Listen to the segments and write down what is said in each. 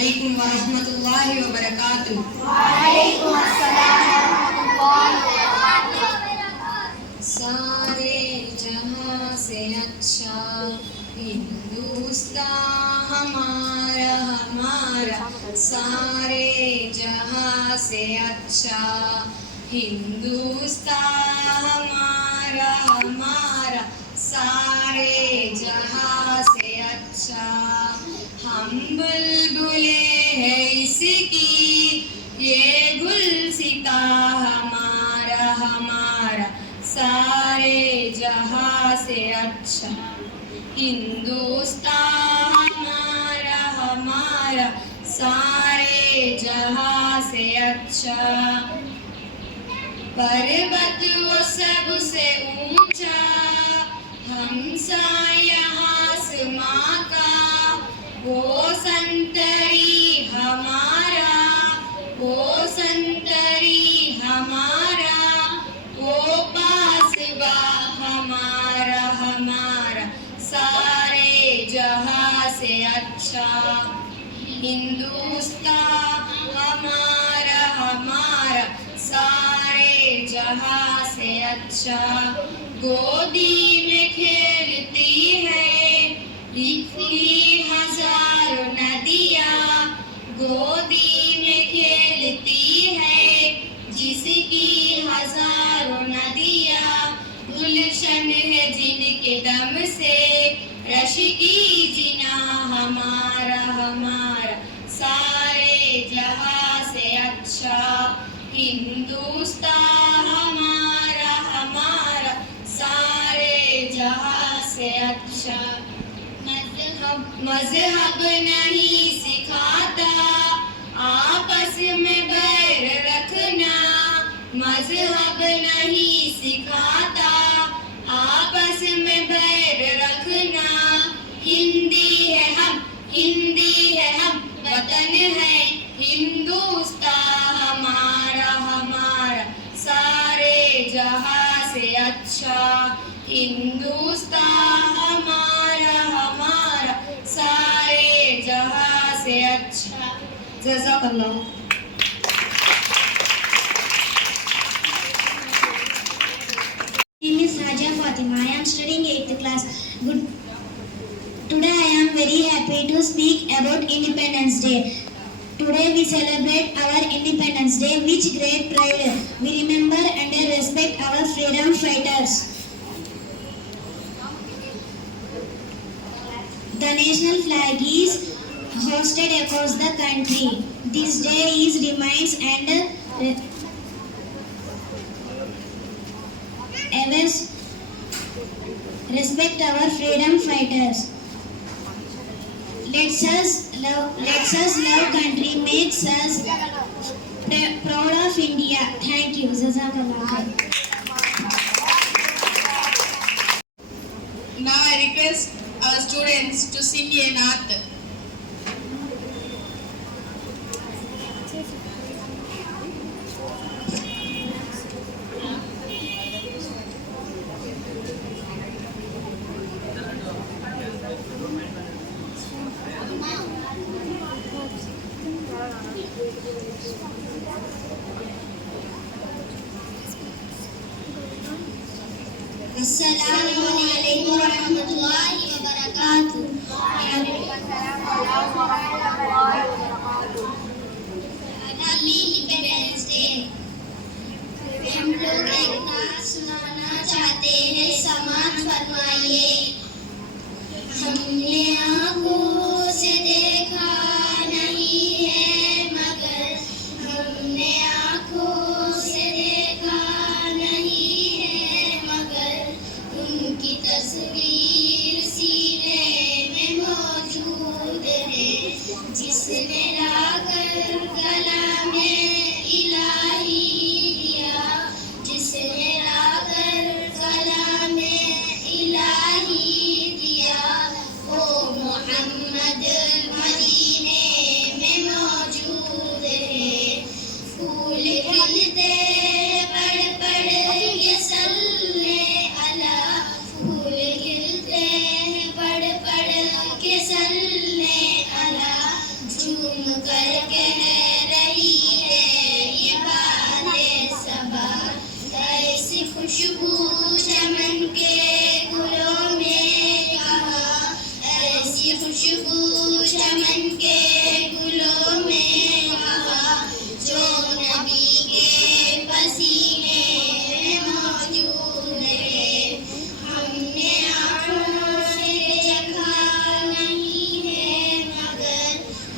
علیکم ورحمۃ اللہ وبرکاتہ. وعلیکم السلام ورحمۃ اللہ وبرکاتہ. سارے جہاں سے اچھا ہندوستان ہمارا ہمارا، سارے جہاں سے اچھا ہندوستان ہمارا ہمارا، سارے جہاں سے اچھا. ہم بلبلے ہیں اس کی یہ گلستہ ہمارا ہمارا، سارے جہاں سے اچھا ہندوستان ہمارا ہمارا، سارے جہاں سے اچھا. پربت وہ سب سے اونچا ہمسایہ آسماں کا، وہ سنتری ہمارا، وہ سنتری ہمارا، وہ پاسبا ہمارا ہمارا، سارے جہاں سے اچھا ہندوستان ہمارا ہمارا، سارے جہاں سے اچھا. گودی میں کھیلتی ہے لکھتی ہزاروں ندیاں، گودی میں کھیلتی ہے جس کی ہزاروں ندیاں، گلشن ہے جن کے دم سے رش کی جنا ہمارا ہمارا، سارے جہاں سے اچھا ہندوستان ہمارا ہمارا، سارے جہاں سے اچھا. مذہب نہیں سکھاتا آپس میں بیر رکھنا، مذہب نہیں سکھاتا آپس میں بیر رکھنا. ہندی ہے ہم، ہندی ہے ہم، وطن ہے ہندوستان ہمارا ہمارا، سارے جہاں سے اچھا ہندوستان ہمارا ہمارا، سارے جہاں سے اچھا. جزاک اللہ. My name is Raja Fatima. I am studying 8th class. Today I am very happy to speak about Independence Day. Today we celebrate our Independence Day with great pride. We remember and respect our freedom fighters. The national flag is hoisted across the country. This day is reminds and always respect our freedom fighters. Let's us love country, makes us proud of India. Thank you. Jazakallah khair. Now I request our students to sing a naat. Assalamu alaikum warahmatullahi wabarakatuh. Happy Independence Day. हम लोग एक नात सुनाना चाहते हैं, समाअत फरमाइए. हमने आँखों से देखा नहीं है मगर, हमने आँखों से देखा नहीं है मगर, उनकी तस्वीर सीने में मौजूद है. जिसने लाकर कलामे इलाही दिया, जिसने लाकर कलामे इलाही दिया, वो मोहम्मद मदीने में मौजूद है. फूल खिलते पढ़ पढ़ के सल्ले अला, फूल खिलते पढ़ पढ़ के सल्ले अला, झूम چمن کے گلوں میں وہاں جو نبی کے پسینے میں موجود ہے. ہم نے آنکھوں سے دیکھا نہیں ہے مگر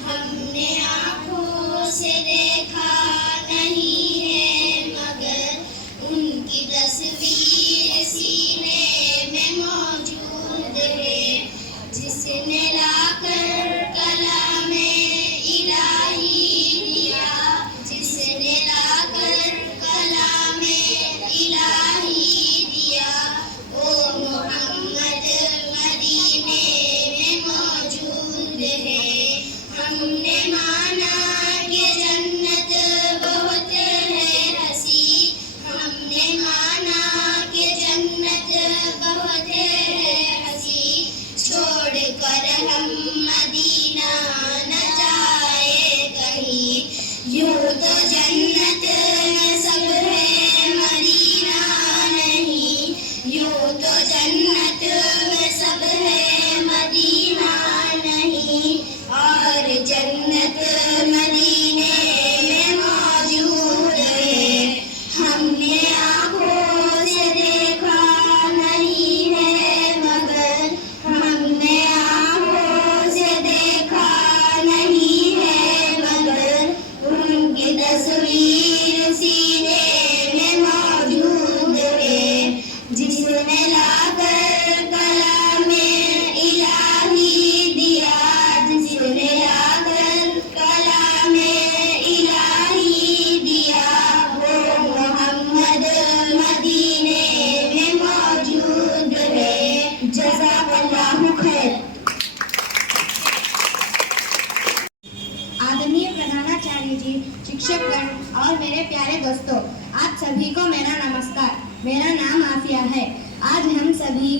ہم نے آنکھوں سے دیکھا نہیں ہے مگر ان کی تصویر سینے میں موجود ہے. جس نے لا کر کلام الہی دیا, جس نے لا کر کلام الہی دیا, وہ محمد مدینے میں موجود ہے. ہم نے مانا کہ جنت بہت ہے ہنسی, ہم نے مانا کہ جنت بہت ہے ہنسی, چھوڑ کر ہم مدینہ نہ جائے کہیں. یوں تو جنت میں سب ہے مدینہ نہیں, یوں تو جنت میں سب ہے مدینہ نہیں, اور جنت مدینے میں موجود ہے. ہم نے آنکھوں سے دیکھا نہیں ہے مگر ہم نے آنکھوں سے دیکھا نہیں ہے مگر ان کی تصویر سینے میں موجود ہے. جس نے لا کر کلام الہی دیا, جس نے لا کر کلام الہی دیا, وہ محمد مدینے میں موجود ہے. جزاک اللہ خیر. आदरणीय प्रधानाचार्य जी, शिक्षकगण और मेरे प्यारे दोस्तों, आप सभी को मेरा नमस्कार. मेरा नाम आफिया है. आज हम सभी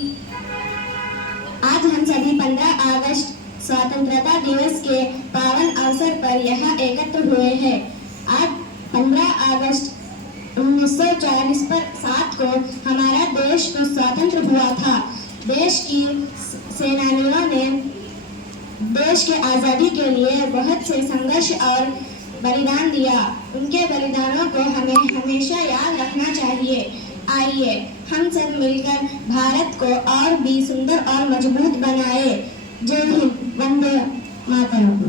15 अगस्त स्वतंत्रता दिवस के पावन अवसर पर यहाँ एकत्र हुए हैं. आज 15 अगस्त 1940 पर 7 को हमारा देश को स्वतंत्र हुआ था. देश की सेनानियों ने देश के आज़ादी के लिए बहुत से संघर्ष और बलिदान दिया. उनके बलिदानों को हमें हमेशा याद रखना चाहिए. आइए हम सब मिलकर भारत को और भी सुंदर और मजबूत बनाए. जय हिंद, वंदे मातरम.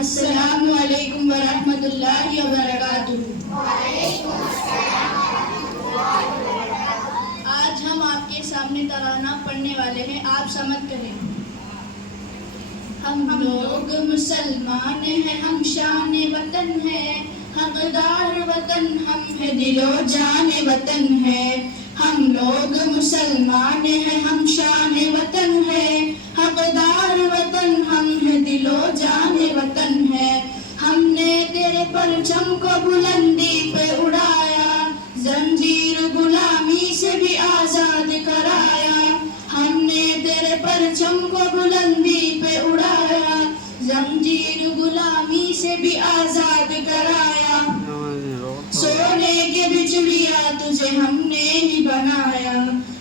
अस्सलामु अलैकुम वरहमतुल्लाहि वबरकातुहू. आज हम आपके सामने तराना पढ़ने वाले हैं. आप समझ करें. हम लोग मुसलमान हैं, हम शान वतन है, हकदार वतन हम है, दिलो जान वतन है. हम लोग मुसलमान हैं, हम शान वतन है, हकदार वतन हम है, दिलो जान वतन है. हमने तेरे परचम को बुलंदी पे उड़ाया, जंजीर गुलामी से भी आजाद कराया. हमने तेरे परचम को बुलंदी पे उड़ाया, जंजीर गुलामी से भी आजाद कराया. सोने के बिचड़िया तुझे हमने ही बनाया,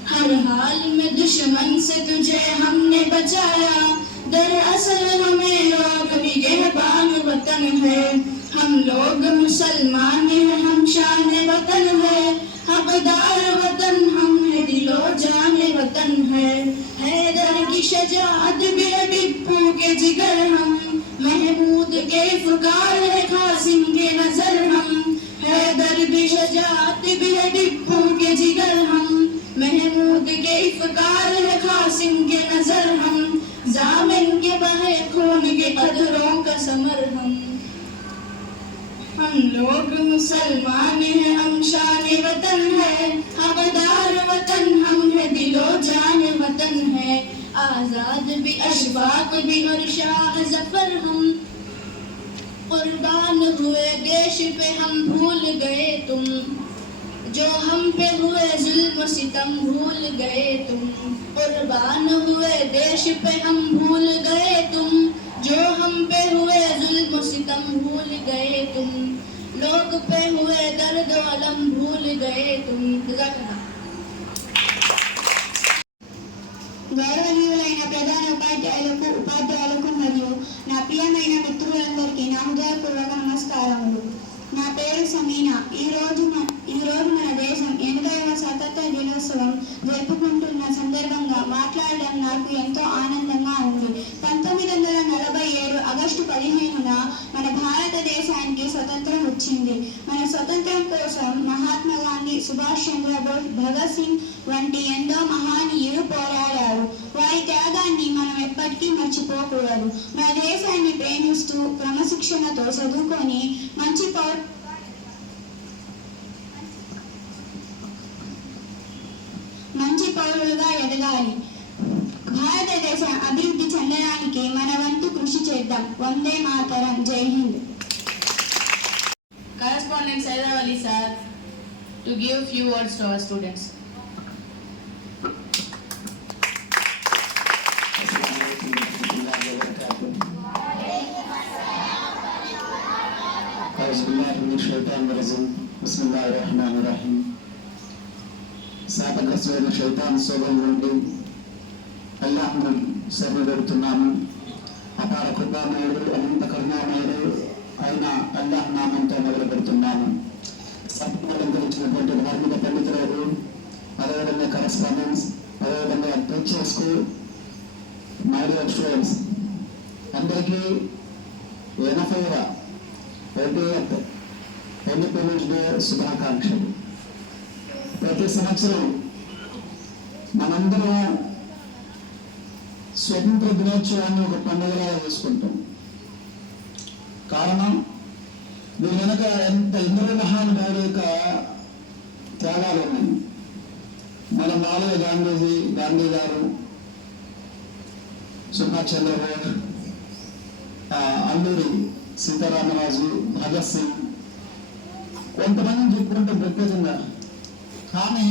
हर हाल में दुश्मन से तुझे हमने बचाया. दरअसल हमें लोग निगहबान वतन है. हम लोग मुसलमान हैं, हम शान वतन है, हकदार वतन हम है, दिलो जान वतन है. हैदर की शजाअत बे टिप्पू के जिगर हम, महमूद के इफ्कार है कासिम के नजर हम. हैदर की शजाअत बे टिप्पू के जिगर हम, महमूद के इफ्कार है कासिम के नजर हम. जामिन के बहे खून के कदरों का समर हम. हम लोग मुसलमान हैं, हम शान वतन है, हकदार वतन हम है, दिलो जान वतन है. आजाद भी अशफाक भी और शाह जफर हम, कुर्बान हुए देश पे हम भूल गए तुम, जो हम पे हुए जुल्म सितम भूल गए तुम. कुर्बान हुए देश पे हम भूल गए तुम, जो हम पे हुए जुल्म सितम भूल गए तुम. लोग पे हुए दर्द अलम भूल गए तुम। जज़ाकल्लाह। గౌరవనీయులైన ప్రధాన ఉపాధ్యాయులకు మరియు నా ప్రియమైన మిత్రులందరికీ నా హృదయపూర్వక నమస్కారములు. నా పేరు సమీనా. ఈరోజు మన దేశం 80వ స్వాతంత్ర దినోత్సవం జరుపుకుంటున్న సందర్భంగా మాట్లాడడం నాకు ఎంతో ఆనందంగా ఉంది. 1947 ఆగస్టు 15న మన భారతదేశానికి స్వతంత్రం వచ్చింది. మన స్వతంత్రం కోసం మహాత్మా గాంధీ, సుభాష్ చంద్రబోస్, భగత్ సింగ్ వంటి ఎంతో మహనీయులు పోరాడారు. వారి త్యాగాన్ని మనం ఎప్పటికీ మర్చిపోకూడదు. మన దేశాన్ని ప్రేమిస్తూ క్రమశిక్షణతో చదువుకొని మంచి పౌరులుగా ఎదగాలి. భారతదేశం అభివృద్ధి చెందడానికి మన వంతు కృషి చేద్దాం. వందే మాతరం. జై Hind. Correspondent Saida Ali sir to give few words to our students. Bismillahirrahmanirrahim. శాపగ్రస్తులైన శైతాన్ శోభం నుండి అల్లాహ్ను శరణుతున్నాము. అపార కృపామయుడు, అనంత కరుణామయుడు అయిన అల్లాహ్ నామంతో మొదలు పెడుతున్నాము. సంపూర్ణించినటువంటి ధార్మిక పండితులకు, అదేవిధంగా కరెస్పాండెన్స్, అదేవిధంగా టీచర్స్కు, మై డియర్ స్టూడెంట్స్ అందరికీ 80వ ఇండిపెండెన్స్ డే శుభాకాంక్షలు. ప్రతి సంవత్సరం మనందరం స్వతంత్ర దినోత్సవాన్ని ఒక పండుగగా చేసుకుంటాం. కారణం దీని వెనక ఎందరో మహానుభావుల యొక్క త్యాగాలు ఉన్నాయి. మన మాలయ గాంధీ గారు, సుభాష్ చంద్రబోస్, అల్లూరి సీతారామరాజు, భగత్ సింగ్, కొంతమందిని చెప్పుకుంటే ప్రత్యేకంగా. కానీ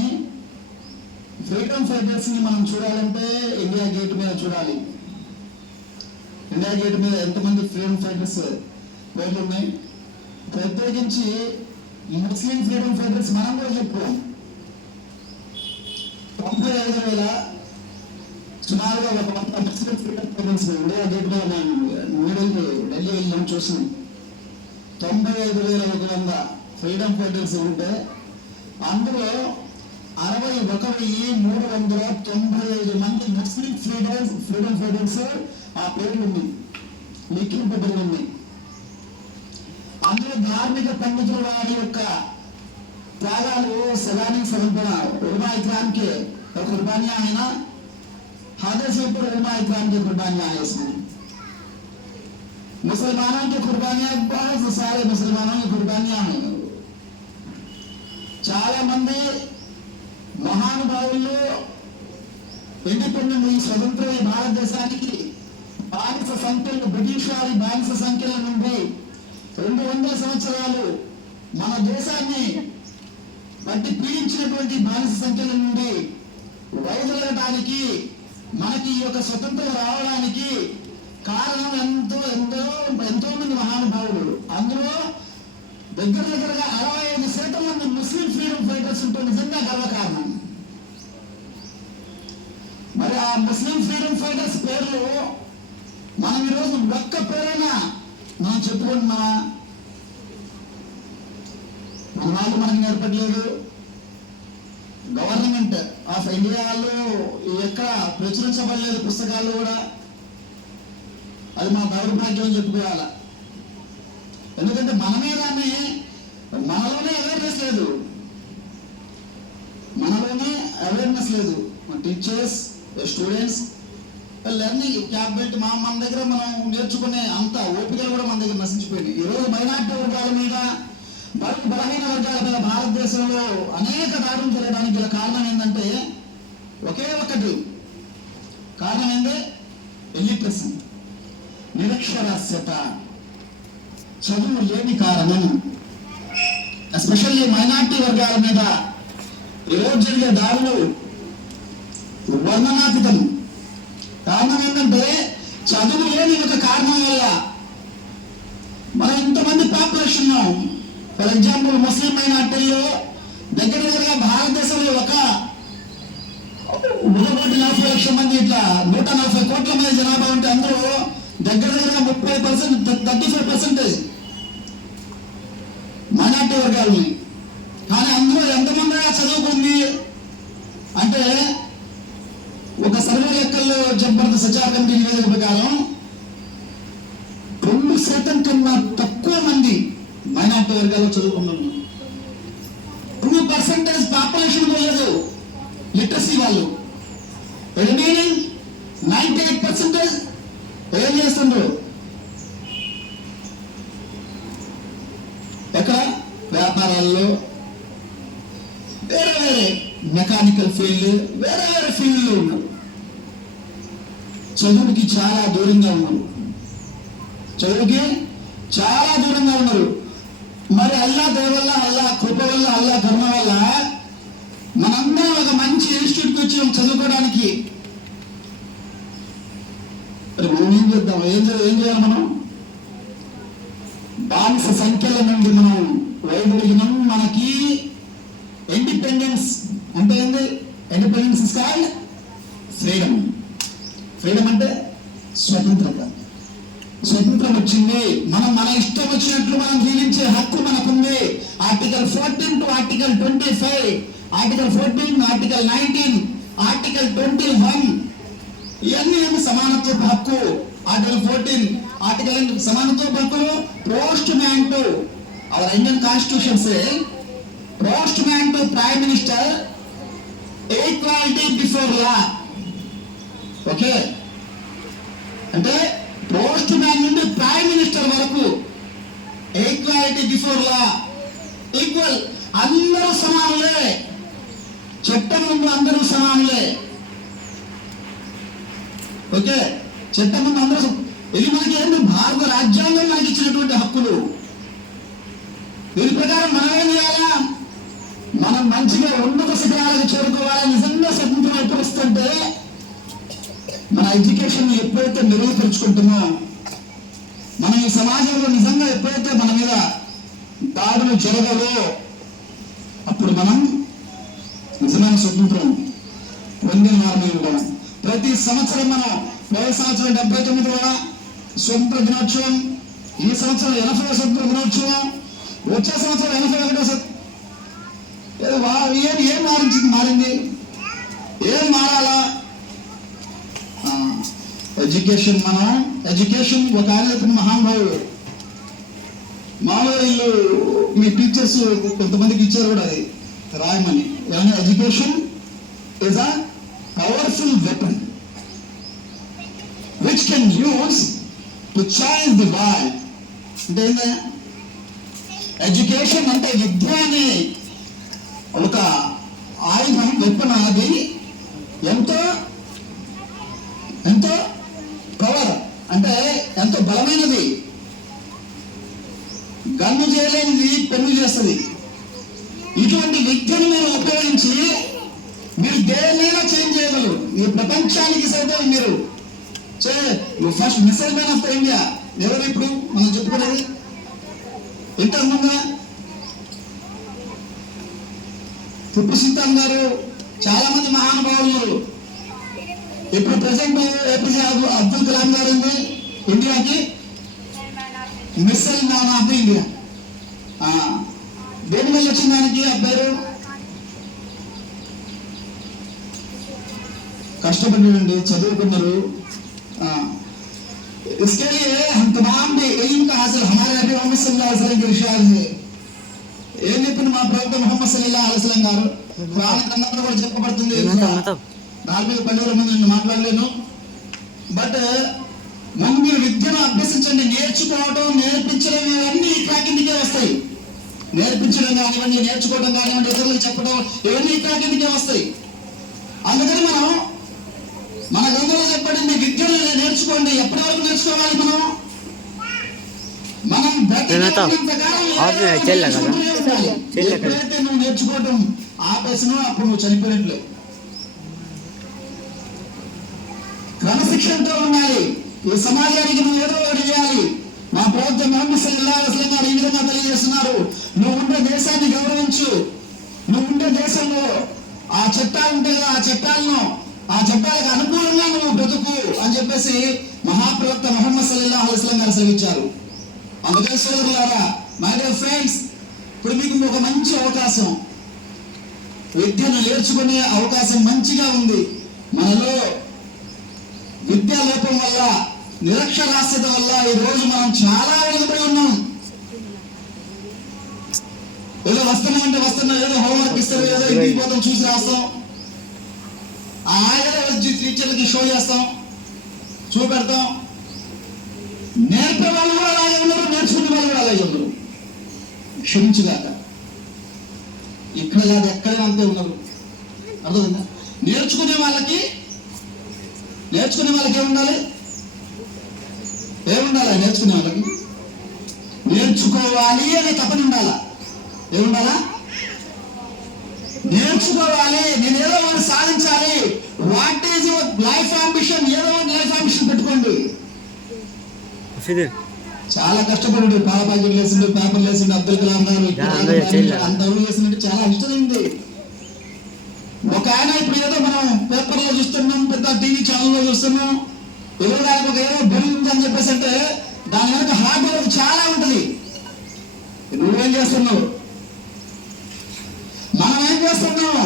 ఫ్రీడమ్ ఫైటర్స్ ని మనం చూడాలంటే ఇండియా గేట్ మీద చూడాలి. ఇండియా గేట్ మీద ఎంతమంది ఫ్రీడమ్ ఫైటర్స్ పేర్లు ఉన్నాయి. ప్రత్యేకించి ముస్లిం ఫ్రీడమ్ ఫైటర్స్ మనం కూడా చెప్పుకోం. 95,000 సుమారుగా ఒక 100 ముస్లిం ఫ్రీడమ్ ఫైటర్స్ ఇండియా గేట్ మీద ఢిల్లీ వెళ్ళి చూసినాం. 95,100 ఫ్రీడమ్ ఫైటర్స్ ఉంటే అందులో 61,395 మంది ముస్లిం ఫ్రీడమ్ ఫైటర్స్ ఆ పేర్లు ఉంది, లిఖింపబడి ఉంది. అందులో ధార్మిక పండితుల వారి యొక్క త్యాగాలు సలానీ సమర్పణ ఉలమా इकराम के कुर्बानियां है ना, हादे से ऊपर उलमा इकराम की कुर्बानियां है इसमें. मुसलमानों की कुर्बानियां, बहुत सारे मुसलमानों की कुर्बानियां हैं. చాలా మంది మహానుభావులు ఇండిపెండెంట్, ఈ స్వతంత్ర భారతదేశానికి బానిస సంఖ్యలు, బ్రిటిష్ వారి బానిస సంఖ్యల నుండి 200 సంవత్సరాలు మన దేశాన్ని బట్టి పీడించినటువంటి బానిస సంఖ్యల నుండి వైదొలగడానికి, మనకి ఈ యొక్క స్వతంత్రం రావడానికి కారణం ఎంతో మంది మహానుభావులు. అందులో దగ్గరగా 65% మంది ముస్లిం ఫ్రీడమ్ ఫైటర్స్ ఉంటే నిజంగా గర్వకారణం. మరి ఆ ముస్లిం ఫ్రీడమ్ ఫైటర్స్ పేర్లు మనం ఈరోజు ఒక్క పేరైనా మనం చెప్పుకుంటున్నామా? మన వాళ్ళు మనకి నేర్పట్లేదు. గవర్నమెంట్ ఆఫ్ ఇండియా వాళ్ళు ఎక్కడ ప్రచురించబడలేదు పుస్తకాలు కూడా. అది మా దౌర్భాగ్యం చెప్పుకోవాలా. ఎందుకంటే మనలోనే అవేర్నెస్ లేదు. టీచర్స్, స్టూడెంట్స్ లెర్నింగ్ క్యాబినెట్ మన దగ్గర మనం నేర్చుకునే అంత ఓపికలు కూడా మన దగ్గర నశించిపోయినాయి. ఈరోజు మైనార్టీ వర్గాల మీద, బలహీన వర్గాల మీద భారతదేశంలో అనేక దాడులు జరగడానికి గల కారణం ఏంటంటే ఒకే ఒక్కటి కారణం ఏంది? ఇల్లిటరసీ, నిరక్షరాస్యత, చదువు లేని కారణం. ఎస్పెషల్లీ మైనార్టీ వర్గాల మీద ఈరోజు జరిగే దాడులు వర్ణనాతీతం. కారణం ఏంటంటే చదువు లేని ఒక కారణం వల్ల మనం ఇంతమంది పాపులేషన్ ఉన్నాం. ఫర్ ఎగ్జాంపుల్ ముస్లిం మైనార్టీల్లో దగ్గర దగ్గరగా భారతదేశంలో 1,40,00,000 మంది, ఇట్లా 140 కోట్ల మంది జనాభా ఉంటే అందరూ దగ్గర దగ్గరగా 30%, 35% మైనార్టీ వర్గాలని. కానీ అందులో ఎంతమంది చదువుకుంది అంటే ఒక సర్వే లెక్కల్లో చెప్పబడిన సచార కమిటీ నివేదిక ప్రకారం 2% కన్నా తక్కువ మంది మైనార్టీ వర్గాల్లో చదువుకున్నారు. 2% పాపులేషన్ లేదు లిటరసీ వాళ్ళు. రిమైనింగ్ 98% ఏం చేస్తుండ్రు? ఎక్కడ? వ్యాపారాల్లో, వేరే వేరే మెకానికల్ ఫీల్డ్, వేరే వేరే ఫీల్డ్లో ఉన్నారు. చదువుకి చాలా దూరంగా ఉన్నారు. చదువుకి చాలా దూరంగా ఉన్నారు. మరి అల్లా దయ వల్ల, అల్లా కృప వల్ల, అల్లా కర్మ వల్ల మనందరం ఒక మంచి ఇన్స్టిట్యూట్కి వచ్చాం చదువుకోవడానికి. మరి మనం ఏం చేద్దాం? ఏం చేయాలి? మనం బానిస సంఖ్యల నుండి మనం వైదొలిగినాం. మనకి ఇండిపెండెన్స్ అంటే ఏంది? Independence is called freedom. Freedom అంటే స్వతంత్రత. స్వతంత్రం వచ్చింది. మనం మన ఇష్టం వచ్చినట్లు మనం జీవించే హక్కు మనకుంది. Article 14 to article 25, article 14, article 19, article 21 ఇవన్నీ సమానత్వపు హక్కు. ఆర్టికల్ 14 ఆర్టికల్ సమానత్వపు హక్కులు. Post man to our Indian constitution say post man to prime minister equality before law. Okay, అంటే పోస్ట్ మ్యాన్ నుండి ప్రైమ్ మినిస్టర్ వరకు ఈక్వాలిటీ బిఫోర్ లా. ఈక్వల్, అందరూ సమానులే. చట్టం ముందు అందరూ సమానులే. ఓకే, చట్టం ముందు అందరూ. ఇది మనకి ఏంటి? భారత రాజ్యాంగం మనకి ఇచ్చినటువంటి హక్కులు. దీని ప్రకారం మనం ఏం చేయాలా? మనం మంచిగా ఉన్నత శిఖరాలకు చేరుకోవాలి. నిజంగా స్వతంత్రం ఎప్పుడు వస్తుంటే మన ఎడ్యుకేషన్ ఎప్పుడైతే మెరుగుపరుచుకుంటామో, మనం ఈ సమాజంలో నిజంగా ఎప్పుడైతే మన మీద దాడులు జరగవో అప్పుడు మనం నిజమైన స్వతంత్రం పొందిన వారమై ఉంటాం. ప్రతి సంవత్సరం మనం పోయిన సంవత్సరం 79వ స్వతంత్ర దినోత్సవం, ఈ సంవత్సరం 80వ స్వతంత్ర దినోత్సవం, వచ్చే సంవత్సరం 81వ. ఏం మారింది? ఏం మారాలా? ఎడ్యుకేషన్. మనం ఎడ్యుకేషన్ ఒక ఆయన మహానుభావుడు. మామూలుగా వీళ్ళు మీ టీచర్స్ కొంతమందికి ఇచ్చారు కూడా అది రాయమని. ఏమన్నా education is a powerful weapon which can use to change the world. అంటే ఏంటంటే ఎడ్యుకేషన్ అంటే విద్య అనే ఒక ఆయుధం, వెపన్. అది ఎంతో ఎంతో పవర్, అంటే ఎంతో బలమైనది. గన్ను చేయలేనిది పెన్ను చేస్తుంది. ఇటువంటి విద్యను మీరు ఉపయోగించి మీరు దేన్నైనా చేంజ్ చేయగలరు. ఈ ప్రపంచానికి సైతం మీరు first missile man of the India ఎవరు ఇప్పుడు మనం చెప్పుకునేది? ఇంతకుముందు టిప్పు సుల్తాన్ గారు, చాలా మంది మహానుభావులు. ఇప్పుడు ప్రెసెంట్ ఏపీజే అబ్దుల్ కలాం గారు ఉంది ఇండియాకి missile man of the India. దేని వల్ల వచ్చిన దానికి అబ్బాయి కష్టపడి చదువుకున్నారు. इसके लिए हम तमाम भी इल्म का हासिल हमारे नबी मोहम्मद सल्लल्लाहु अलैहि वसल्लम के इरशाद है. ఏం చెప్పిన మా ప్రవక్త ముహమ్మద్ సల్లల్లాహు అలైహి వసల్లం గారు ఖురాన్ గ్రంథంలో కూడా చెప్పబడుతుంది. దాని మీద 12 మంది నేను మాట్లాడలేను. బట్ ముందు మీరు విద్యను అభ్యసించండి. నేర్చుకోవడం, నేర్పించడం ఇవన్నీ ఇట్లా కిందికే వస్తాయి. నేర్పించడం కానివ్వండి, నేర్చుకోవడం కానివ్వండి, ఇతరులకు చెప్పడం, ఇవన్నీ ఇట్లా కిందికే వస్తాయి. అందుకని మనం మన గ్రంథంలో చెప్పబడింది విద్యను నేర్చుకోండి. ఎప్పటి వరకు నేర్చుకోవాలి? మనం ఎప్పుడైతే నువ్వు నేర్చుకోవటం ఆపేసినో అప్పుడు నువ్వు చనిపోయినట్లే. క్రమశిక్షణతో ఉండాలి. ఈ సమాజానికి నువ్వు ఏదో ఒకటి చేయాలి. మా ప్రవక్త ముహమ్మద్ సల్లల్లాహు అలైహి వసల్లం గారు ఈ విధంగా తెలియజేస్తున్నారు, నువ్వు ఉండే దేశాన్ని గౌరవించు, నువ్వు ఉండే దేశంలో ఆ చట్టాలు ఉంటాయి కదా, ఆ చట్టాలకు అనుకూలంగా నువ్వు బ్రతుకు అని చెప్పేసి మహాప్రవక్త ముహమ్మద్ సల్లల్లాహు అలైహి వసల్లం గారు సెలవిచ్చారు. అందుకని సోదరులారా, మై డియర్ ఫ్రెండ్స్, ఇప్పుడు మీకు ఒక మంచి అవకాశం, విద్యను నేర్చుకునే అవకాశం మంచిగా ఉంది. మనలో విద్యా లోపం వల్ల, నిరక్షరాస్యత వల్ల ఈ రోజు మనం చాలా వెనుకబడి ఉన్నాం. ఏదో వస్తున్నాం, ఏదో హోంవర్క్ ఇస్తారు, ఏదో ఇంటికి పోతాం, చూసి రాస్తాం, ఏదో వచ్చి టీచర్లకి షో చేస్తాం, చూపెడతాం. నేర్పే వాళ్ళు కూడా అలాగే ఉన్నారు, నేర్చుకునే వాళ్ళు కూడా అలాగే ఉన్నారు. క్షమించుగాక, ఇక్కడ కాదు ఎక్కడే అంతే ఉన్నారు. అర్థమైందా? నేర్చుకునే వాళ్ళకి ఏముండాలి? నేర్చుకునే వాళ్ళకి నేర్చుకోవాలి అనే తపన ఉండాలా? ఏముండాలా? నేర్చుకోవాలి, నేను ఏదో ఒకటి సాధించాలి. What is your life ambition? ఏదో ఒకటి లైఫ్ అంబిషన్ పెట్టుకోండి. చాలా కష్టపడి పాల ప్యాకెట్ వేసిండు, పేపర్ వేసిండు, అబ్దుల్ కలాం గారు అంత అరువు వేసినట్టు చాలా ఇష్టమైంది. ఒక ఆయన ఇప్పుడు ఏదో మనం పేపర్లో చూస్తున్నాం, పెద్ద టీవీ ఛానల్లో చూస్తున్నాం, ఎవరు ఒక ఏదో బలి ఉందని చెప్పేసి అంటే దాని వెనక హార్డ్ వర్క్ చాలా ఉంటుంది. నువ్వేం చేస్తున్నావు? మనం ఏం చేస్తున్నాం?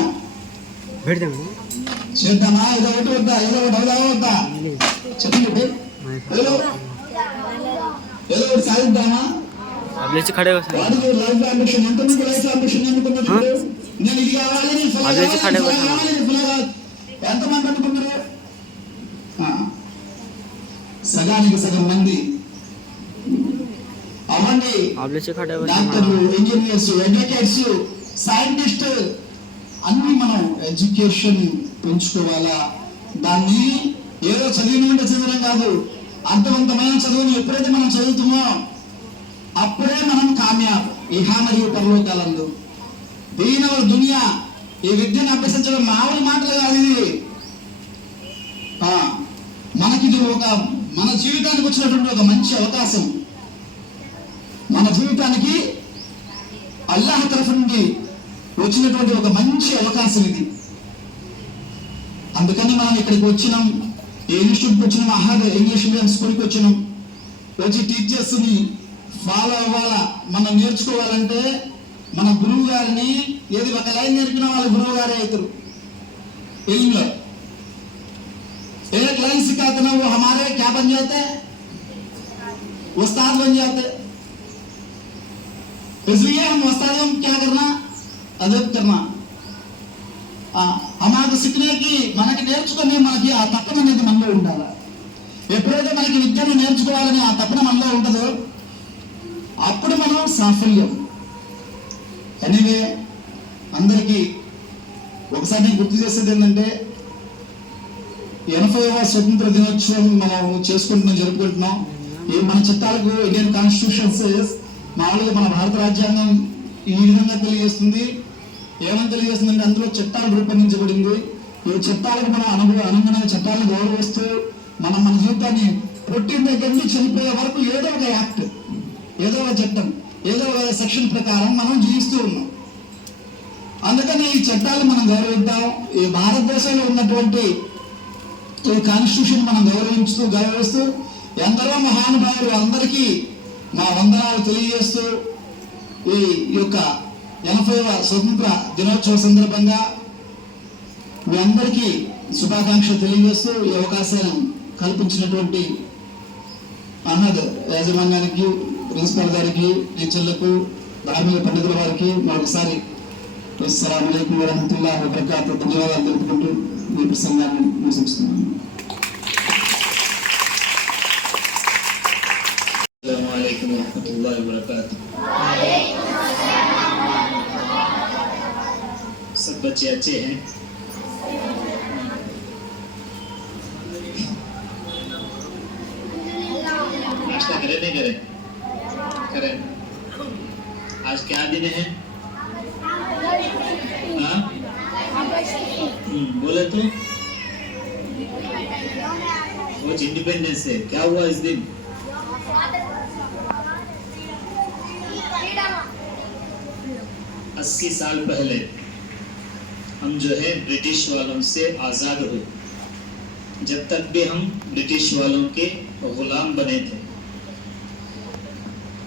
చేద్దామా? ఏదో ఒకటి వద్దా? చెప్పండి, ఏదో ఒకటి సాధిద్దామా? లైఫ్ అంబిషన్ ఎంతమంది? లైఫ్ అంబిషన్ అనుకున్నారు, నేను ఇది కావాలి, ఎంతమంది అనుకున్నారు? సగానికి సగం మంది అవ్వండి. డాక్టర్లు, ఇంజనీర్స్, అడ్వకేట్స్, సైంటిస్ట్ అన్ని మనం ఎడ్యుకేషన్ పెంచుకోవాలా. దాన్ని ఏదో చదవడం కాదు, అర్థవంతమైన చదువును ఎప్పుడైతే మనం చదువుతామో అప్పుడే మనం కామ్యాబ్, ఇహా మరియు పరలోకాలందు. దీనవర్ దునియా, ఈ విద్యను అభ్యసించడం మామూలు మాటలు కాదు. ఇది మనకిది మన జీవితానికి వచ్చినటువంటి ఒక మంచి అవకాశం. మన జీవితానికి అల్లాహ్ తరఫు నుండి వచ్చినటువంటి ఒక మంచి అవకాశం ఇది. అందుకని మనం ఇక్కడికి వచ్చినాం, ఏ ఇన్స్టిట్యూట్కి వచ్చినాం, అహాద్ ఇంగ్లీష్ మీడియం స్కూల్కి వచ్చినాం. వచ్చి టీచర్స్ని ఫాలో అవ్వాలా. మనం నేర్చుకోవాలంటే మన గురువు గారిని ఏది ఒక లైన్ నేర్పిన వాళ్ళ గురువు గారే అవుతారు. इल्म एक लाइन सिखाते ना वो हमारे क्या बन जाते हैं, उस्ताद बन जाते। इसलिए हम उस्ताद हम क्या करना, अदब करना। हमारे सीखने की మనకి నేర్చుకునే మనకి ఆ తపన అనేది మనలో ఉండాలి. ఎప్పుడైతే మనకి విద్యను నేర్చుకోవాలని ఆ తపన మనలో ఉంటుందో అప్పుడు మనం సాఫల్యం. ఎనీవే అందరికీ ఒకసారి నేను గుర్తు చేసేది ఏంటంటే 80వ స్వతంత్ర దినోత్సవం మనం జరుపుకుంటున్నాం. మన చట్టాలకు ఇండియన్ కాన్స్టిట్యూషన్స్ మామూలుగా మన భారత రాజ్యాంగం ఈ విధంగా తెలియజేస్తుంది. ఏమని తెలియజేస్తుందంటే అందులో చట్టాలు రూపొందించబడింది. ఈ చట్టాలకు మనం అనుగుణంగా చట్టాలను గౌరవిస్తూ మన జీవితాన్ని పుట్టిన దగ్గర నుంచి చనిపోయే వరకు ఏదో ఒక యాక్ట్, ఏదో ఒక చట్టం, ఏదో ఒక సెక్షన్ ప్రకారం మనం జీవిస్తూ ఉన్నాం. అందుకని ఈ చట్టాలు మనం గౌరవిద్దాం. ఈ భారతదేశంలో ఉన్నటువంటి ఈ కాన్స్టిట్యూషన్ మనం గౌరవిస్తూ ఎందరో మహానుభావులు అందరికీ మా వందనాలు తెలియజేస్తూ ఈ యొక్క 80వ స్వతంత్ర దినోత్సవ సందర్భంగా మీ అందరికీ శుభాకాంక్షలు తెలియజేస్తూ ఈ అవకాశాన్ని కల్పించినటువంటి అహ్మద్ యాజమాన్యానికి, ప్రిన్సిపల్ గారికి, టీచర్లకు, ధార్మిక పండితుల వారికి మరొకసారి అస్సలాము అలైకుం వరహమతుల్లాహి వబరకాతుహు ధన్యవాదాలు తెలుపుకుంటూ ఈ ప్రసంగాన్ని ముగిస్తున్నాను. అస్సలాము అలైకుం వరహమతుల్లాహి వబరకాతుహు. सब बच्चे अच्छे हैं? नाश्ता करें नहीं करें? करें। आज क्या दिन है? हाँ? बोले तो वो इंडिपेंडेंस है, क्या हुआ इस दिन? 80 साल पहले हम जो है ब्रिटिश वालों से आज़ाद हुए। जब तक भी हम ब्रिटिश वालों के गुलाम बने थे।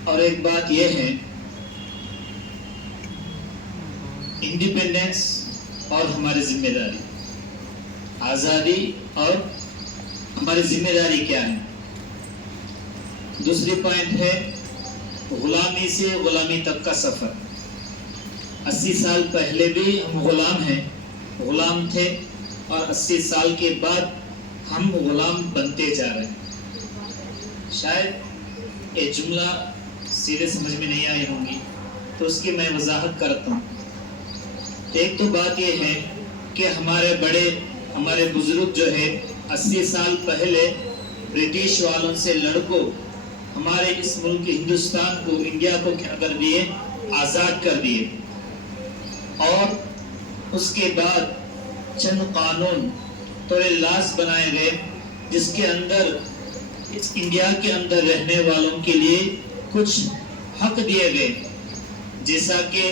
और एक बात यह है, इंडिपेंडेंस और हमारी जिम्मेदारी, आज़ादी और हमारी जिम्मेदारी क्या है। दूसरी पॉइंट है गुलामी से गुलामी तक का सफ़र। 80 साल पहले भी हम गुलाम थे और 80 साल के बाद हम गुलाम बनते जा रहे हैं। शायद ये जुमला सीधे समझ में नहीं आई होंगी, तो उसकी मैं वजाहत करता हूँ। एक तो बात ये है कि हमारे बुजुर्ग जो है 80 साल पहले ब्रिटिश वालों से लड़को हमारे इस मुल्क हिंदुस्तान को, इंडिया को क्या कर दिए, आज़ाद कर दिए। और उसके बाद चंद कानून थोड़े लॉज बनाए गए जिसके अंदर इस इंडिया के अंदर रहने वालों के लिए कुछ हक दिए गए, जैसा कि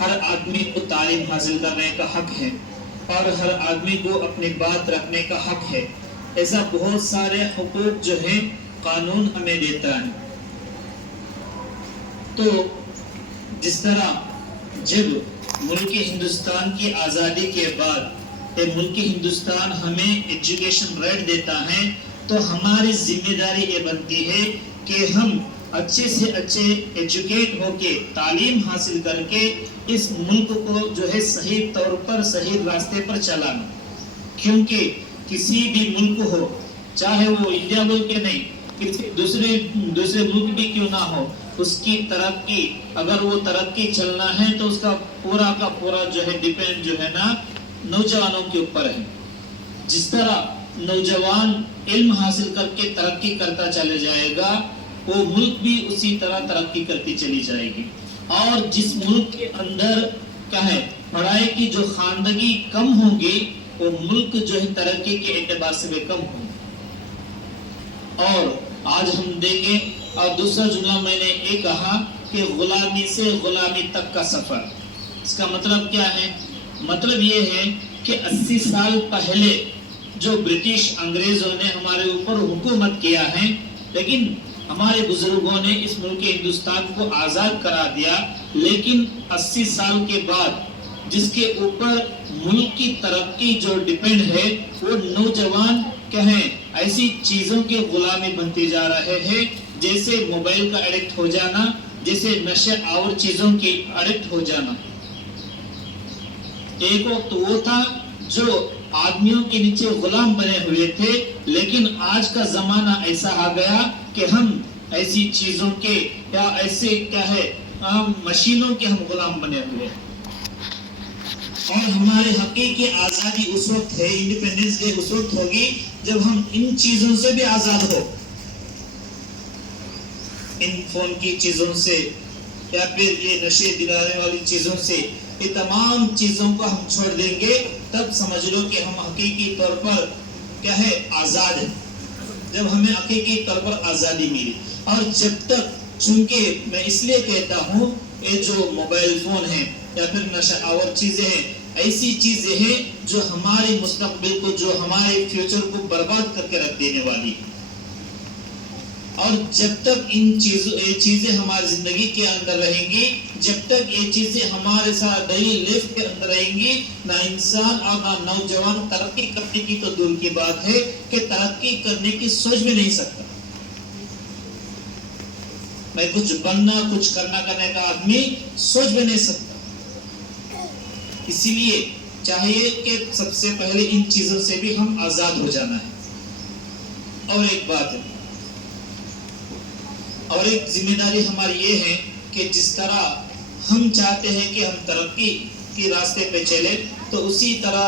हर आदमी को तालीम हासिल करने का हक है और हर आदमी को अपनी बात रखने का हक है। ऐसा बहुत सारे हुकूक जो है कानून हमें देता है। तो जिस तरह जब मुल्क हिंदुस्तान की आज़ादी के बाद मुल्क हिंदुस्तान हमें एजुकेशन राइट देता है, तो हमारी जिम्मेदारी ये बनती है कि हम अच्छे से अच्छे एजुकेट होके तालीम हासिल करके इस मुल्क को जो है सही तौर पर, सही रास्ते पर चलाना। क्योंकि किसी भी मुल्क हो, चाहे वो इंडिया मुल्क के नहीं, किसी दूसरे मुल्क भी क्यों ना हो, उसकी तरक्की, अगर वो तरक्की चलना है तो उसका पूरा का पूरा जो है डिपेंड जो है ना नौजवानों के ऊपर है। जिस तरह नौजवान इल्म हासिल करके तरक्की करता चले जाएगा, वो मुल्क भी उसी तरह तरक्की करती चली जाएगी। और जिस मुल्क के अंदर क्या है पढ़ाई की जो खानदगी कम होगी, वो मुल्क जो है तरक्की के एतबार से भी कम होगी। और आज हम देखें, और दूसरा जुमला मैंने ये कहा कि गुलामी से गुलामी तक का सफर। इसका मतलब क्या है? मतलब ये है कि 80 साल पहले जो ब्रिटिश अंग्रेजों ने हमारे ऊपर हुकूमत किया है, लेकिन हमारे बुजुर्गों ने इस मुल्क हिंदुस्तान को आज़ाद करा दिया। लेकिन 80 साल के बाद जिसके ऊपर मुल्क की तरक्की जो डिपेंड है, वो नौजवान क्या है ऐसी चीजों के गुलामी बनते जा रहे हैं, जैसे मोबाइल का एडिक्ट हो जाना, जैसे नशे और चीजों की एडिक्ट हो जाना। एक वक्त वो था जो आदमियों के नीचे गुलाम बने हुए थे, लेकिन आज का जमाना ऐसा आ गया कि हम ऐसी चीजों के या ऐसे क्या है मशीनों के हम गुलाम बने हुए हैं। और हमारे हकीकी आजादी उस वक्त है, इंडिपेंडेंस डे उस वक्त होगी जब हम इन चीजों से भी आजाद हो, इन फोन की चीजों से या फिर ये नशे दिलाने वाली चीजों से, ये तमाम चीजों को हम छोड़ देंगे, तब समझ लो कि हम हकीकी तौर पर क्या है आजाद है, जब हमें हकीकी तौर पर आजादी मिली। और जब तक, चूंकि मैं इसलिए कहता हूँ ये जो मोबाइल फोन है या फिर नशा और चीजें हैं, ऐसी चीजें हैं जो हमारे मुस्तकबिल को, जो हमारे फ्यूचर को बर्बाद करके रख देने वाली है। और जब तक ये चीजें हमारी जिंदगी के अंदर रहेंगी, जब तक ये चीजें हमारे साथ डेली लाइफ के अंदर रहेंगी, ना इंसान और ना नौजवान तरक्की करने की तो दूर की बात है कि तरक्की करने की सोच भी नहीं सकता। मैं कुछ बनना, कुछ करने का आदमी सोच भी नहीं सकता। इसीलिए चाहिए कि सबसे पहले इन चीजों से भी हम आजाद हो जाना है। और एक बात है, और एक जिम्मेदारी हमारी ये है कि जिस तरह हम चाहते हैं कि हम तरक्की के रास्ते पे चले, तो उसी तरह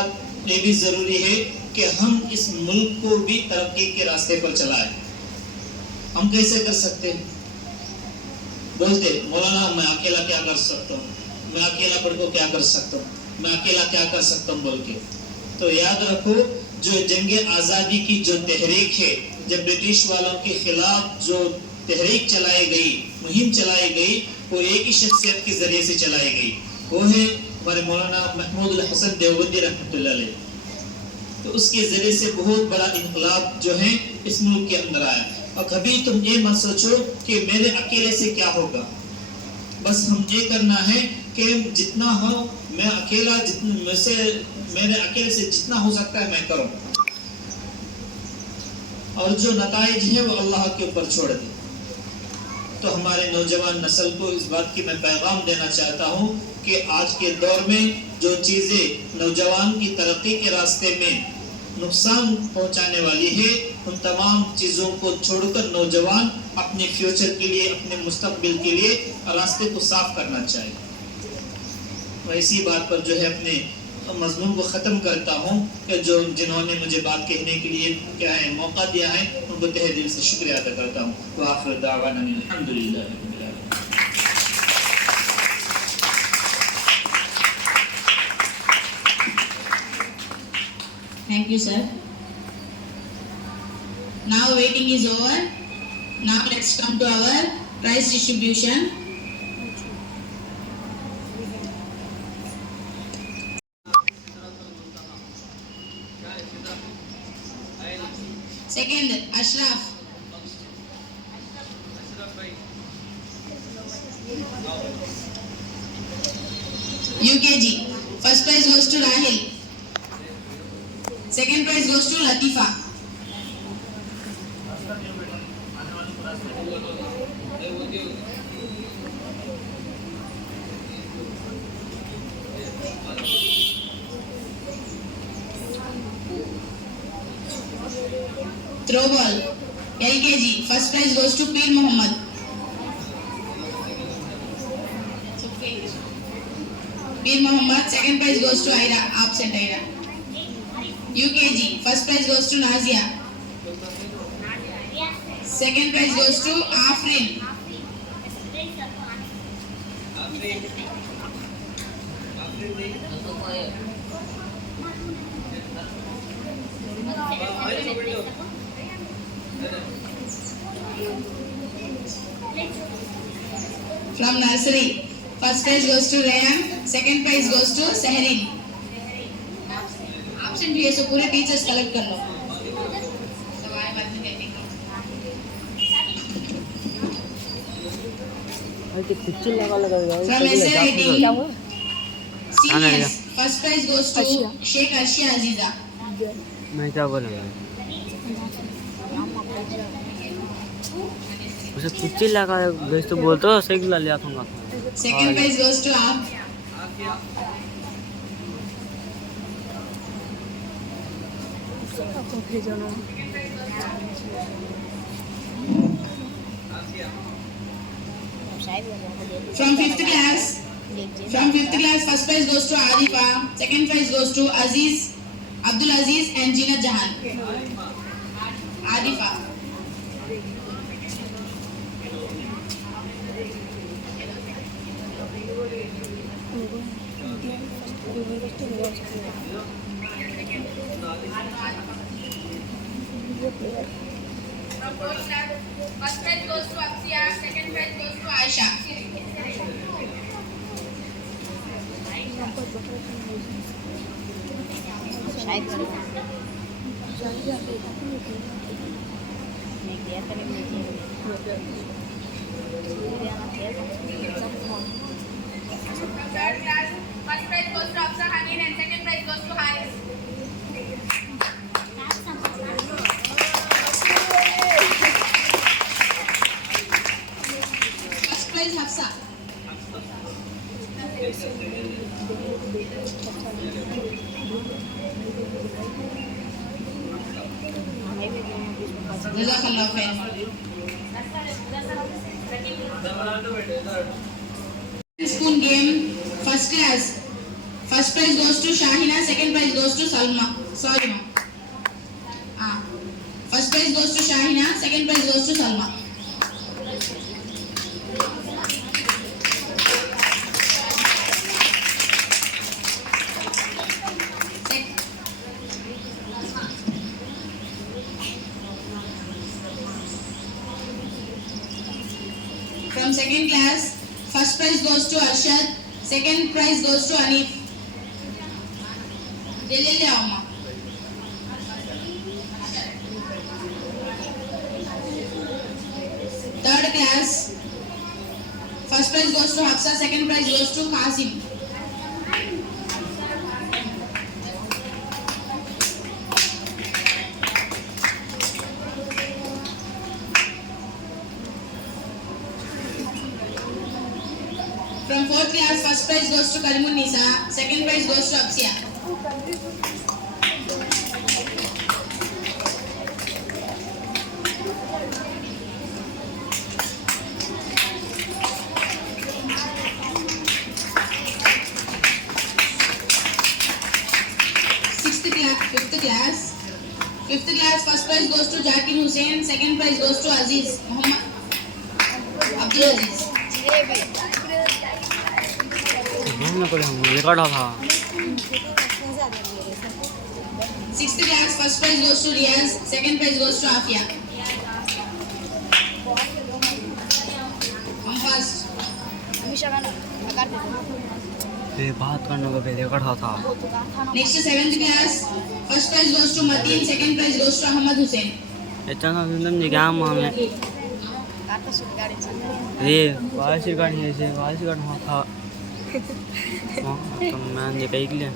ये भी जरूरी है कि हम इस मुल्क को भी तरक्की के रास्ते पर चलाएं। हम कैसे कर सकते हैं? बोलते मौलाना मैं अकेला क्या कर सकता हूँ, मैं अकेला पढ़ को क्या कर सकता हूँ, मैं अकेला क्या कर सकता हूँ बोल के। तो याद रखो, जो जंग आज़ादी की जो तहरीक है, जब ब्रिटिश वालों के खिलाफ जो तहरीक चलाई गई, मुहिम चलाई गई, वो एक ही शख्सियत के जरिए से चलाई गई। وہ ہے ہمارے مولانا محمود الحسن دیوبندی رحمۃ اللہ علیہ. تو اس کے ذریعے سے بہت بڑا انقلاب جو ہے اس ملک کے اندر آیا. اور کبھی تم یہ مت سوچو کہ میرے اکیلے سے کیا ہوگا. بس ہم یہ کرنا ہے کہ جتنا ہو میں اکیلا میرے اکیلے سے جتنا ہو سکتا ہے میں کروں, اور جو نتائج ہے وہ اللہ کے اوپر چھوڑ دیں. تو ہمارے نوجوان نسل کو اس بات کی میں پیغام دینا چاہتا ہوں کہ آج کے دور میں جو چیزیں نوجوان کی ترقی کے راستے میں نقصان پہنچانے والی ہے ان تمام چیزوں کو چھوڑ کر نوجوان اپنے فیوچر کے لیے, اپنے مستقبل کے لیے راستے کو صاف کرنا چاہیے. میں اسی بات پر جو ہے اپنے مضمون کو ختم کرتا ہوں کہ جنہوں نے مجھے بات کہنے کے لیے کیا ہے موقع دیا ہے ان کو تہ دل سے شکریہ ادا کرتا ہوں. وآخر دعوانا الحمدللہ رب العالمین. Thank you, sir. Now waiting is over. Now let's come to our prize distribution. Second, Ashraf. UKG. First prize goes to Rahil. Second prize goes to Latifa. Throw ball. LKG. First prize goes to Pir Mohammed. Pir Mohammed. Second prize goes to Aira. Absent Aira. UKG. First prize goes to Nazia. Second prize goes to Afrin. From nursery, first prize goes to Rayhan. Second prize goes to Sehrin. Absent हुए so पूरे teachers collect कर लो. So I was getting. From SR18, seniors, first prize goes to Sheikh Arshia Aziza. मैं क्या बोलूँगा उसे कुछ लगा gas तो बोलते हो सही ला लिया था. Second prize goes to आप. From fifth class, first prize goes to Arifa. Second prize goes to Aziz, Abdul Aziz and Jinat Jahan. Arifa. First prize goes to Aksia, second prize goes to Aisha. Third class, first prize goes to Afsa Hanin and second prize goes to Haris. First prize Hafsa. Jazakallah khair. Spoon game, first class. First prize goes to Shahina, second prize goes to Salima. First prize goes to Shahina, second prize goes to Salma. From second class, first prize goes to Arshad, Second prize goes to Anif. Jai Amma. Third class. First prize goes to Hafsa. Second prize goes to Qasim. From fourth class, first prize goes to Karimun Nisa. Second prize goes to Aksia. Fifth class, first prize goes to Zakir Hussain. Second prize goes to Aziz Muhammad Abdul Aziz. घूमने पड़े हम record था. Sixth class, first prize goes to Riaz. Second prize goes to Afia. Come first. ये बात करने को भी record था. Next, seventh class, first prize goes to Mateen. Second prize goes to Ahmad Hussain. इतना फिल्म निकाम हमें ये वाइस रिकॉर्ड है से वाइस रिकॉर्ड था. तो मैं निकाल लिया.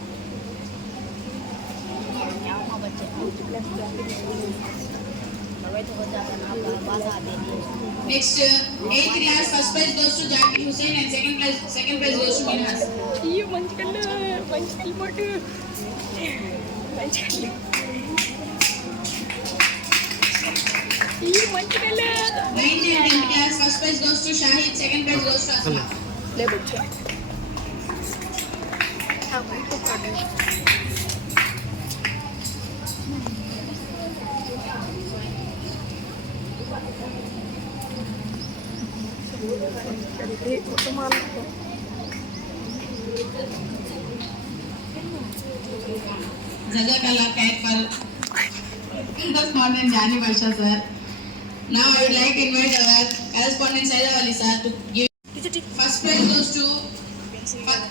Next, eighth class, first prize goes to Zakir Hussain and second prize goes to Minhas. Ninth and 10th class, first prize goes to Shahid, second prize goes to Asma. Jazakallah khair for the correspondent Jani Barsha sir. Now I would like to invite our correspondent Saida Wali sir to give. First prize goes to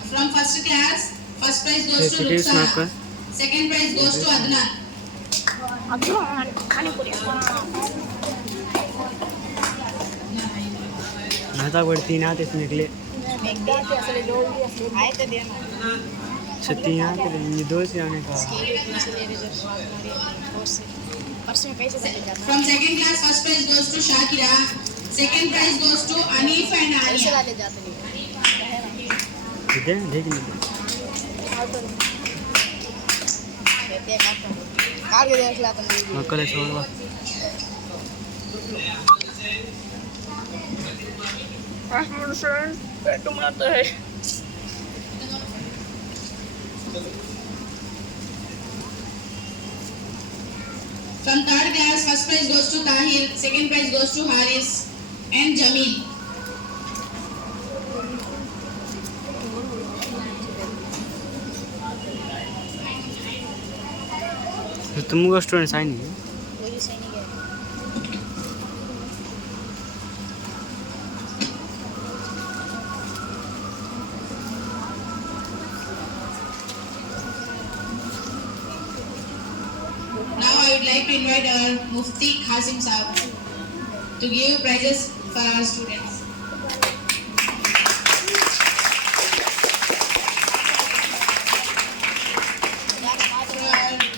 from first class. First prize goes to Ruksana. Second prize goes to Adnan. नाता बढ़ती ना तो निकले छत्ती यहाँ के लिए दो से आने का. From second class, first prize goes to Shakira. Second prize goes to Anif and Alia. देख नहीं मक्कले छोड़. From third class, first prize goes to Tahir. Second prize goes to Haris and Jamil. तुमको स्टूडेंट्स आई नहीं. Now I would like to invite our Mufti Qasim Saab to give prizes for our students.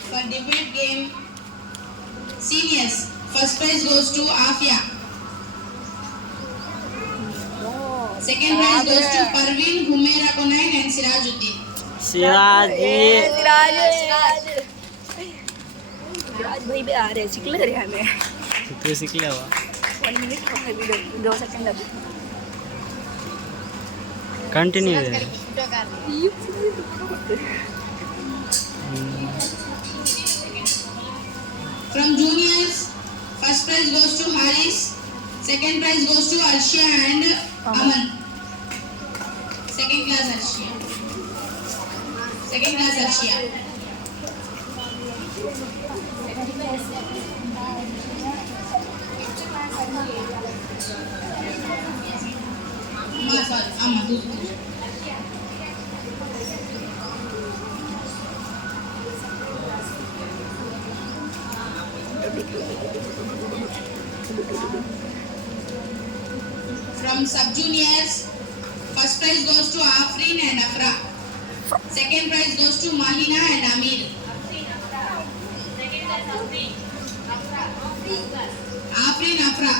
For debate game, seniors, first prize goes to Afia. Second prize goes to Parveen, Humaira Konain and Sirajuddin. Siraj भाई भी आ रहे सीख ले रहे हमें तो सीख लिया हुआ 1 मिनट हो गया वीडियो 2 सेकंड अभी कंटिन्यू है. From juniors, first prize goes to Haris, second prize goes to Arshia and Aman. Second class Arshia. Amma, From sub-juniors, first prize goes to Afreen and Afra. Second prize goes to Mahina and Amir. Afreen, Afra.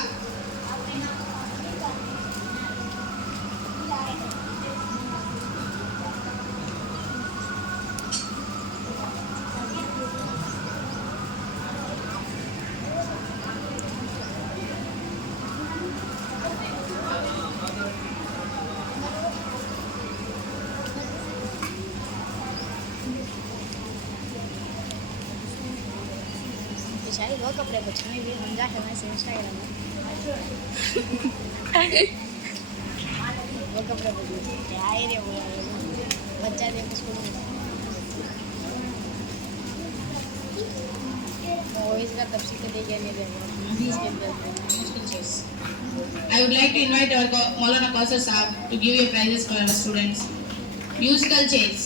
बेचारी वो कपड़े बच्चों में भी हम जाके मैं Instagram में वो कपड़े बच्चे आए रे वो बच्चा देख उसको वो इसका तब से देखे नहीं दे मुश्किल चीज. I would like to invite our Maulana Kausar Saab to give you prizes for our students. Musical chairs.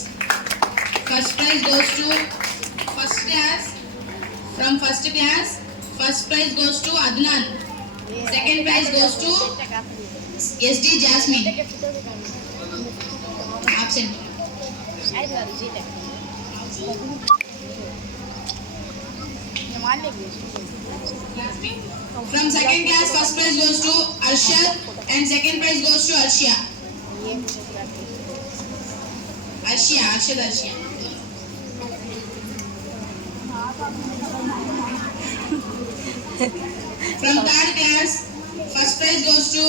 First prize goes to first class. From first class, first prize goes to Adnan. Second prize goes to SD Jasmine. Absent. शायद वाली जीत है ये मान लेंगे. From second class, first prize goes to Arshad and second prize goes to Arshia. Arshia. From third class, first prize goes to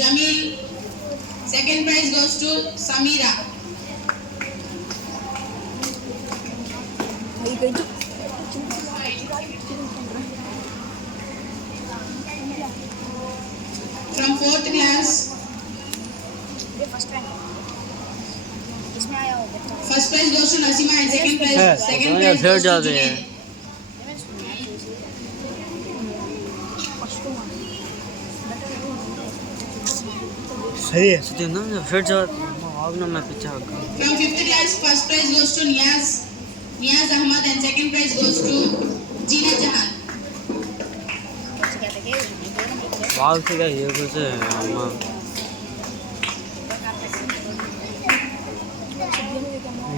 Jamil. Second prize goes to Samira. From fourth class, ये first rank इसमें आया होगा. first prize goes to Nasima and second prize है, goes to जाते Junaid. हैं. सही है सती ना फिर जा आग ना मैं पीछे आग. From fifth class, first prize goes to Niaz Ahmad and second prize goes to Jeena Jahan. आग से क्या ये कुछ है अम्मा.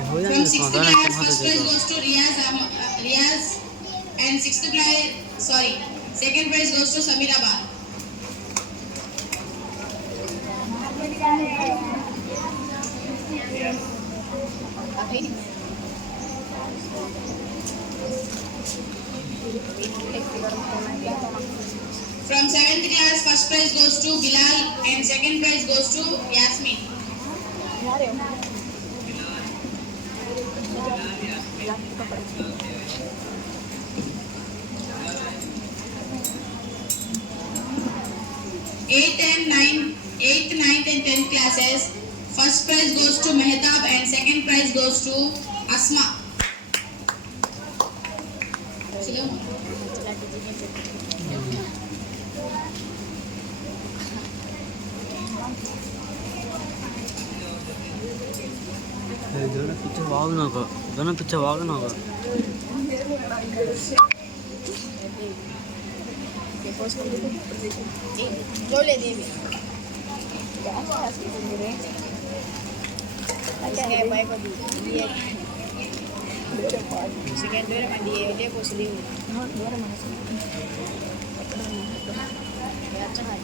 हो From जाएगा sixth तो class, कहाँ first से prize देखो. goes to Riaz and second prize goes to Samira Ba. From seventh class, first prize goes to Bilal and second prize goes to Yasmin. Eighth, ninth and 10th classes, first prize goes to Mehtab and second prize goes to Asma. दोनों पीछे भागना होगा. जो ले दे भी अच्छा है भाई को दिए सेकंड डोर में दिए ले को सली अच्छा है.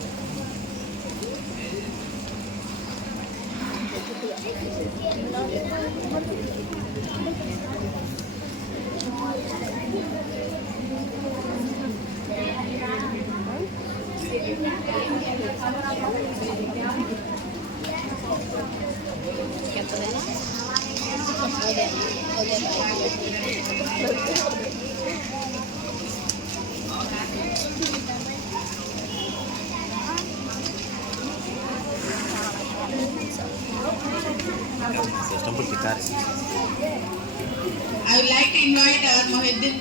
I would like to invite our Muhiddin.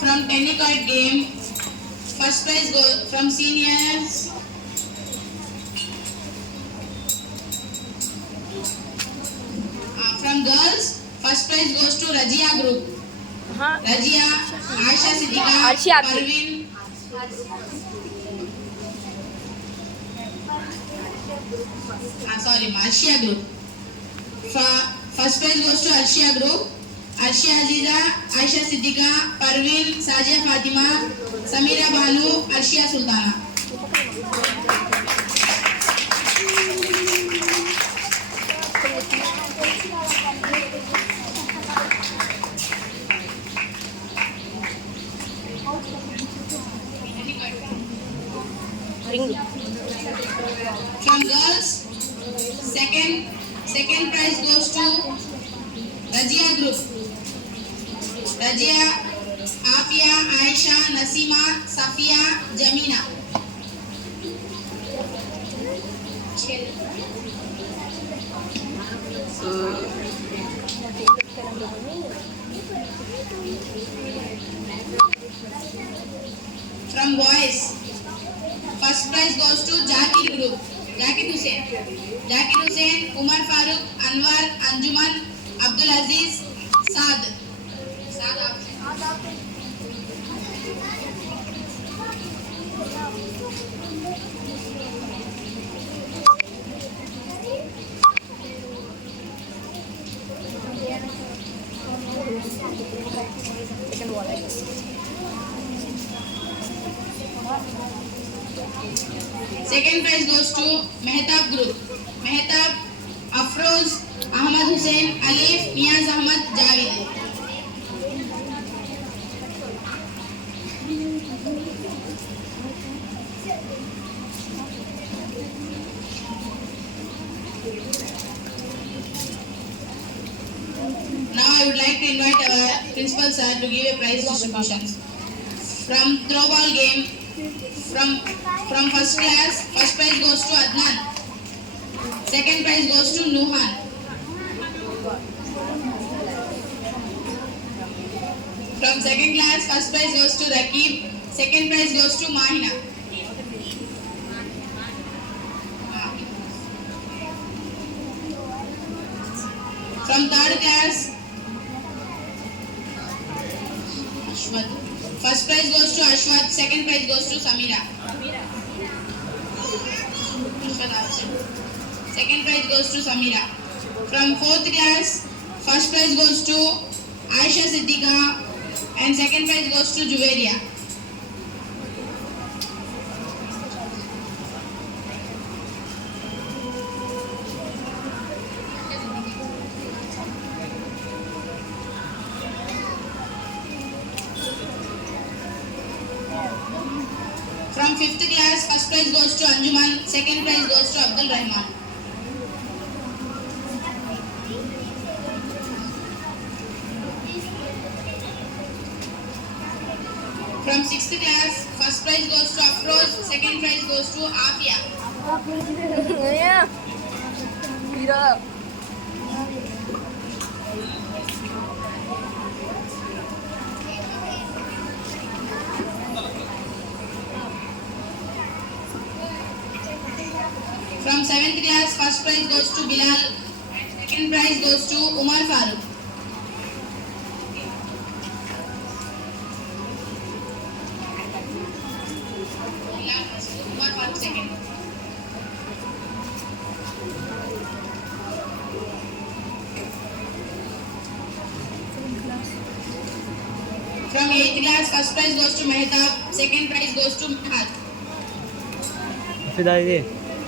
From Tennis game, first prize goes from seniors. Rajia Group. हाँ Rajia, Aisha Siddiqa, Arshia Group. Parveen. Arshia Group. First prize goes to Arshia Group. Arshia Aziza, Aisha Siddiqa, Parveen, Sajia Fatima, Samira Banu, Arshia Sultana. Ring From girls, second prize goes to Rajia Group. Rajia, Afia, Aisha, Nasima, Safia, Jamina. From boys, first prize goes to Zakir Group. Zakir Hussain, Umar Farooq, Anwar, Anjuman, Abdul Aziz, Saad. Second वाला है Second prize goes to Mehtab Group. Mehtab, Afroz, Ahmad Hussain, Alif, Niyaz Ahmad, Javed. Now I would like to invite our principal sir to give a prize distribution. From throwball game, from first class, first prize goes to Adnan. Second prize goes to Nuhan. From second class, first prize goes to Rakib. Second prize goes to Mahina. From third class, Ashwat. First prize goes to Ashwat. Second prize goes to Samira. Ashwat absent. Second prize goes to Samira. From fourth class, first prize goes to Aisha Siddiqa and second prize goes to Juveria. From fifth class, first prize goes to Anjuman, second prize goes to Abdul Rahman. From sixth class, first prize goes to Afroz, second prize goes to Afia. Heera From seventh class, first prize goes to Bilal, second prize goes to Umar Farooq. Bilal first, Umar Farooq second. From 8th class, first prize goes to Mehtab, second prize goes to Mehad. फिर दादी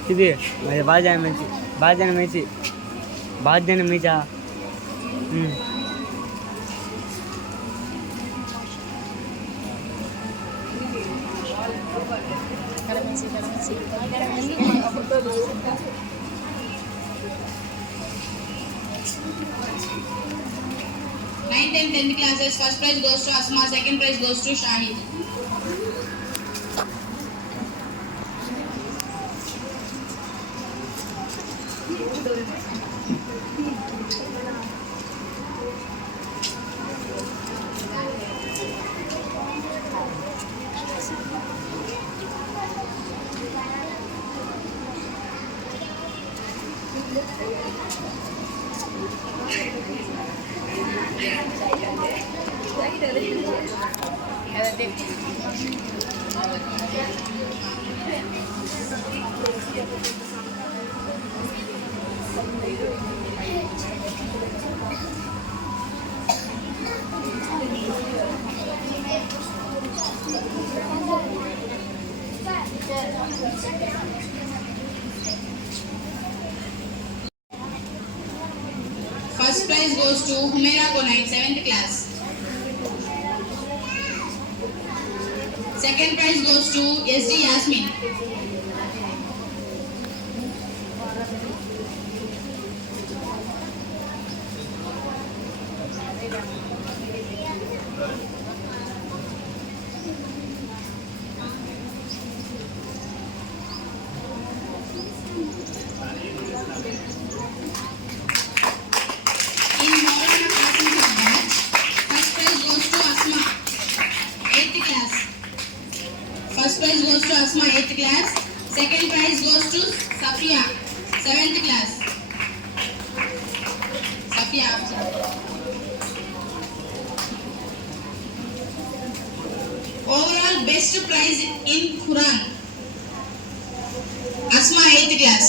सीधे मेरे बाद जाने में जा Ninth and 10th classes, first prize goes to Asma, second prize goes to Shahid. First prize goes to Humaira Gonain, 7th class. Second prize goes to SD Yasmin. In Maulana Qasim batch, first prize goes to Asma, 8th class. First prize goes to Asma, 8th class. Second prize goes to Safia, 7th class. Safia. Overall best prize in Quran, Asma, 8th class.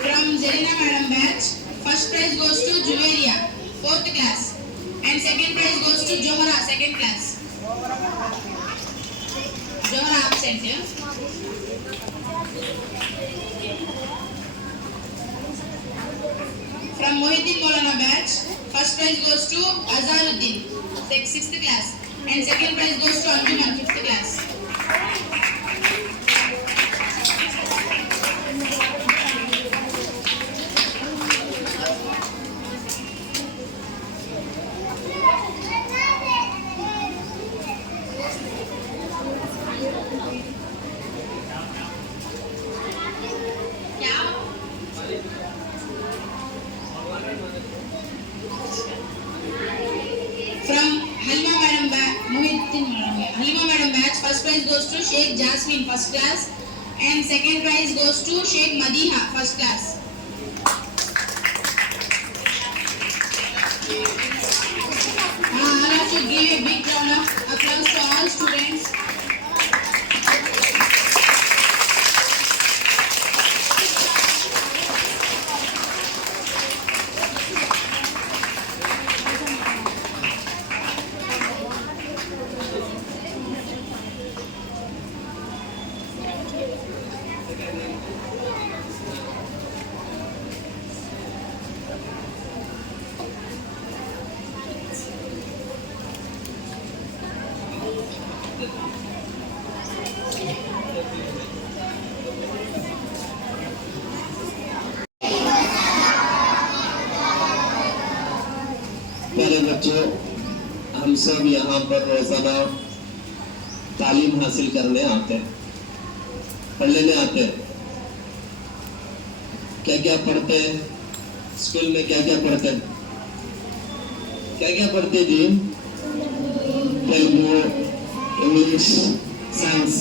From Zelina Madam batch, first prize goes to Juveria, 4th class, and second prize goes to Johara, 2nd class. Johara absent here. From Mohiddin Maulana batch, first prize goes to Azaruddin, 6th class, and second prize goes to Anjuman, 5th class. From Halima Madam batch, first prize goes to Sheikh Jasmine, 1st class, and second prize goes to Sheikh Madiha, 1st class. All of you give a big round of applause to all students. प्यारे बच्चों, हम सब यहाँ पर रोजाना तालीम हासिल करने आते हैं, पढ़ लेने आते हैं। क्या क्या पढ़ते हैं स्कूल में? क्या क्या पढ़ते हैं? क्या क्या पढ़ते जी? तेलुगु, इंग्लिश, साइंस,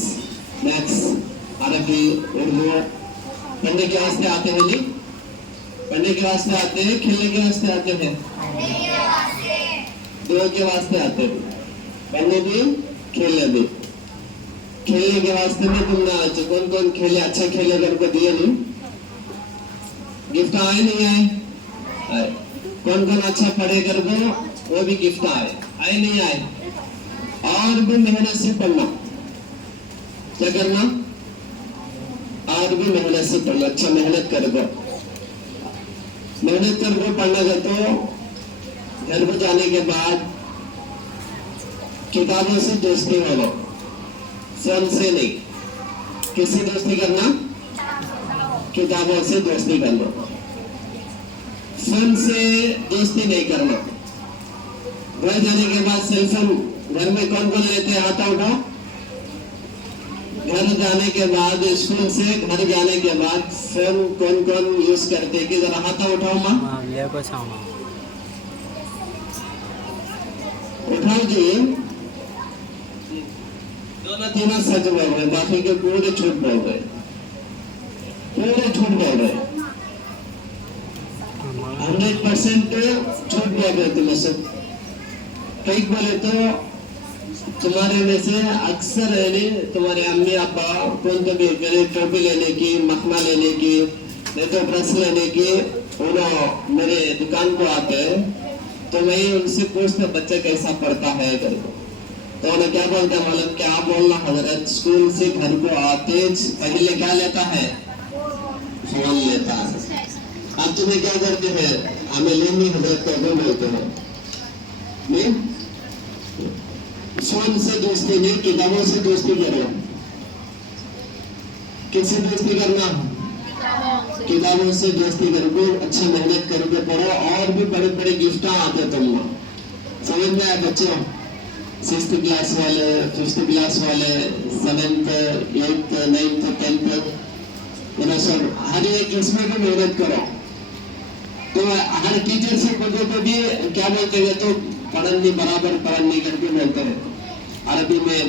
मैथ्स, अरबी, उर्दू पढ़ने के वास्ते आते हैं जी? पढ़ने के वास्ते आते हैं, खेलने के वास्ते आते हैं? दो के वास्ते आते हैं, पढ़ने भी खेलने भी। खेलने के वास्ते में तुमने आज कौन कौन खेले, अच्छा खेले करके दिए नहीं? गिफ्ट आए नहीं आए? आए। कौन कौन अच्छा पढ़े कर वो भी गिफ्ट आए नहीं आए? और भी मेहनत से पढ़ना, क्या करना? और भी मेहनत से पढ़ना, अच्छा मेहनत कर दो, मेहनत कर दो पढ़ना का। तो घर पर जाने के बाद किताबों से दोस्ती हो लो, फोन से नहीं। किससे दोस्ती करना? किताबों से दोस्ती कर लो, फोन से दोस्ती नहीं करना। घर जाने के बाद सेल फोन घर में कौन कौन लेते हैं? हाथ उठाओ। घर जाने के बाद, स्कूल से घर जाने के बाद फोन कौन कौन यूज करते हैं कि जरा हाथ उठाओ। माँ उठाओ जी, दोनों तीनों सच बोल रहे, बाकी के पूरे झूठ बोल रहे, पूरे झूठ बोल रहे, 100% झूठ बोल रहे तुम्हें सब। कई बोले तो तुम्हारे में से अक्सर है नहीं, तुम्हारे अम्मी अब्बा कौन तो भी गले टोपी लेने की, मखना लेने की, नहीं तो ब्रश लेने की, उन्होंने मेरे दुकान को आते हैं तो मैं उनसे पूछता बच्चा कैसा पढ़ता है करके, तो उन्हें क्या बोलते हैं मालूम, क्या बोलना हजरत, स्कूल से घर को आते पहले क्या लेता है, फोन लेता है। अब तुम्हें क्या करते हैं, हमें लेनी हजरत को बोलते हैं, नहीं फोन से दोस्ती नहीं, किताबों से दोस्ती करो। किससे दोस्ती करना, किताबों से दोस्ती करोगे, अच्छी मेहनत करोगे, पढ़ो, और भी बड़े बड़े गिफ्ट आते तुम समझ में आया बच्चों। 6th क्लास वाले, 5th क्लास वाले, 7th, 8th, 9th, 10th, सब हर एक इसमें भी मेहनत करो। तो हर टीचर से पूछो तो भी क्या बोलते हैं, तो पढ़ने बराबर पढ़ने करके बोलते हैं। अरबी में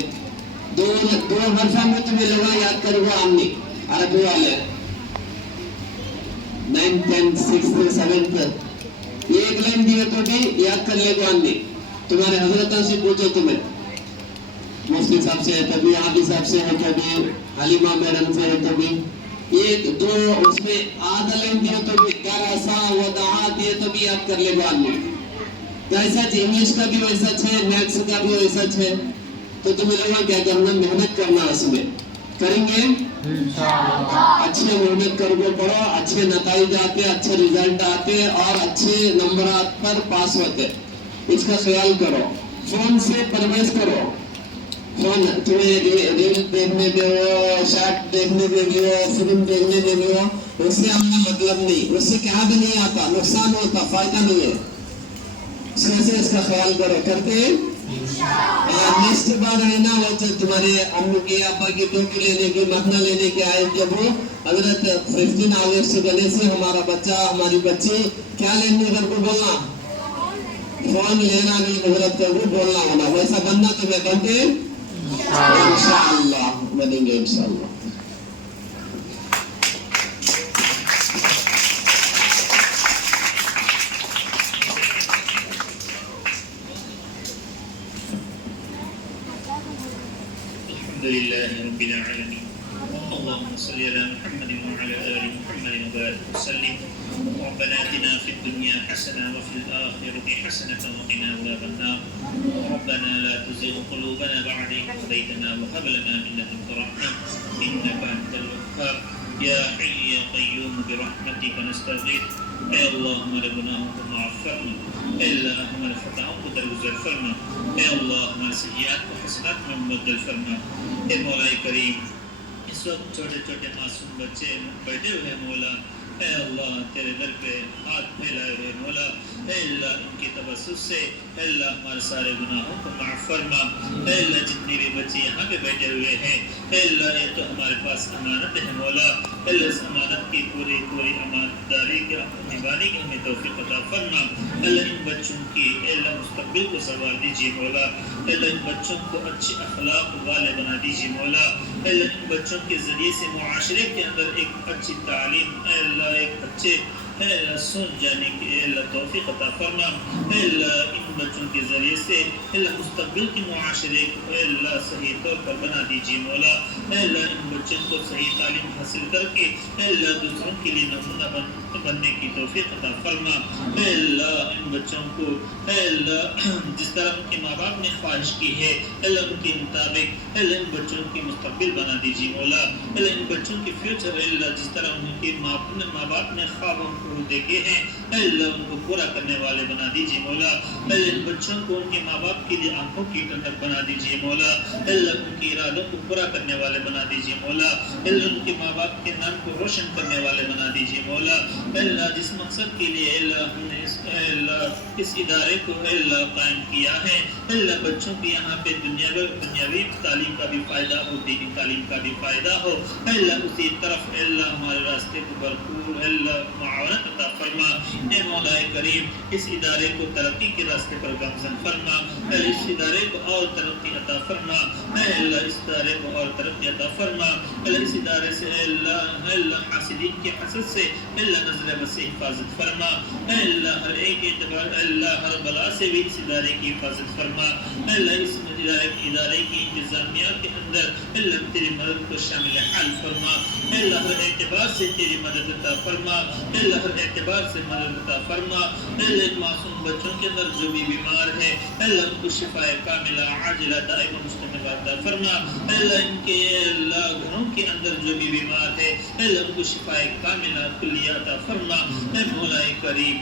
दो हरफा में तुम्हें लगा याद करोगे, आमनी अरबी वाले 9th, 10th, 6th, 7th एक लाइन दिए तो भी याद कर लेगा आमनी। तुम्हारे हजरतों से पूछो, तुम्हें मुफ्ती साहब से है कभी, आदि साहब से है कभी, हलीमा मैडम से है कभी, एक दो उसमें आधा लाइन दिए तो भी, करसा वदआ दिए तो भी याद कर लेगा आदमी। तो ऐसा इंग्लिश का भी वैसा है, मैथ्स का भी वैसा है। तो तुम्हें लगा क्या करना, मेहनत करना, इसमें करेंगे अच्छे मेहनत करोगे, पढ़ो, अच्छे नतीजे आते, अच्छे रिजल्ट आते और अच्छे नंबर पर पास होते, इसका ख्याल करो। फोन से परवेश करो, फोन तुम्हें रील देखने दे, शॉर्ट देखने दे, फिल्म देखने दे, उससे हमें मतलब नहीं, उससे क्या भी नहीं आता, नुकसान होता, फायदा नहीं है। कैसे इसका ख्याल करो, करते नेक्स्ट बार है ना, वो तुम्हारे अम्मी की अब्बा की टोपी लेने की, मखना लेने की आए, जब वो हजरत 15 अगस्त गले से हमारा बच्चा, हमारी बच्ची क्या लेने करके बोलना, फोन लेना नहीं हजरत को बोलना होना, वैसा बनना तुम्हें बनते इंशाअल्लाह, बनेंगे इंशाअल्लाह। अल्हम्दुलिल्लाहि रब्बिल आलमीन, अल्लाहुम्मा सल्लि अला मुहम्मद व अला आलि मुहम्मद व बारिक वसल्लिम। रब्बना आतिना फिद दुनिया हसना व फिल आखिरति हसनतन व क़िना अज़ाबन नार। रब्बना ला तुज़िग़ क़ुलूबना बअद इज़ हदैतना व हब लना मिन लदुनका रहमह इन्नका अंतल वह्हाब। या हय्यु या क़य्यूम बिरहमतिका नस्तगीथ। ऐ अल्लाह हमारे गुनाहों को माफ़ फरमा, ऐ अल्लाह हमारे खताओं को दरगुज़र फरमा, ऐ अल्लाह हमारे सय्यात को हसनात में मुबद्दल फरमा। ऐ मौला करीम, इस वक्त छोटे छोटे मासूम बच्चे बैठे हुए मौला, ऐ अल्लाह तेरे दर पे हाथ फैलाए हुए मौला, ऐ अल्लाह इनकी तवस्सुस से ऐ अल्लाह हमारे सारे गुनाहों को माफ़ फरमा। ऐ अल्लाह जितने भी बच्चे यहाँ पे बैठे हुए हैं, ऐ अल्लाह ये तो हमारे पास अमानत है मौला, ऐ अल्लाह इस अमानत की पूरी पूरी अमानतदारी की निभाने की हमें तौफीक अता फरमा। अल्लाह इन बच्चों की ऐ अल्लाह मुस्तक़बिल को संवार दीजिए मौला, ऐ अल्लाह इन बच्चों को अच्छे अखलाक वाले बना दीजिए मौला, ऐ अल्लाह इन बच्चों के ज़रिए से मुआशरे के अंदर एक अच्छी तालीम, ऐ अल्लाह एक अच्छे सुन जाने की अल्लाह तौफीक अता फरमा। अल्लाह इन बच्चों के ज़रिए से अल्लाह मुस्तक़बिल की मुआशरे को अल्लाह सही तौर पर बना दीजिए मौला। अल्लाह इन बच्चों को सही तालीम हासिल करके अल्लाह दूसरों के लिए नमूना बनने की तौफीक अता फरमा। अल्लाह इन बच्चों को अल्लाह जिस तरह उनके माँ बाप ने ख्वाहिश की है अल्लाह उनके मुताबिक अल्लाह इन बच्चों की मुस्तक़बिल बना दीजिए मौला। अल्लाह इन बच्चों के फ्यूचर अल्लाह जिस तरह उनके माँ बाप ने ख्वाबों को देखे हैं अल्लाह उनको पूरा करने वाले बना दीजिए मौला। अल्लाह इन बच्चों को उनके माँ बाप के लिए आंखों की ठंडक बना दीजिए मौला। अल्लाह उनके इरादों को पूरा करने वाले बना दीजिए मौला। अल्लाह उनके माँ बाप के नाम को रोशन करने वाले बना दीजिए मौला। अल्लाह जिस मकसद के लिए अल्लाह हमने अल्लाह इस इदारे को अल्लाह कायम किया है। अल्लाह बच्चों को यहाँ पे दुनियावी तालीम का भी फ़ायदा हो, दीनी तालीम का भी फ़ायदा हो। अल्लाह उसी तरफ अल्लाह हमारे रास्ते को भरपूर अल्लाह मुआवनत अता फरमा। ए मौलाए करीम, इस इदारे को तरक्की के रास्ते पर गामज़न फरमा। अल्लाह इस इदारे को और तरक्की अता फरमा। अल्लाह इस इदारे को और तरक्की अता फरमा। अल्लाह इस इदारे से अल्लाह हासिदीन के हसद से अल्लाह नज़र बस से हिफाजत फरमा। अल्लाह हर एक एतबार अल्लाह हर बला से भी इस इदारे की हिफाजत फरमा। अल्लाह इस इदारे की इंतज़ामिया के अंदर अल्लाह तेरी मदद को शामिल हाल फरमा। अल्लाह हर एतबार से तेरी मदद अता फरमा। अल्लाह हर एतबार से मदद अता फरमा। अल्लाह इन मासूम बच्चों के अंदर जो भी बीमार है अल्लाह उनको शिफाए कामिला आजिला दाइमा मुस्तमिल अता फरमा। अल्लाह इनके अल्लाह घरों के अंदर जो भी बीमार है अल्लाह उनको शिफाए कामिला कुल्लिया अता फरमा। ऐ मौलाए करीम,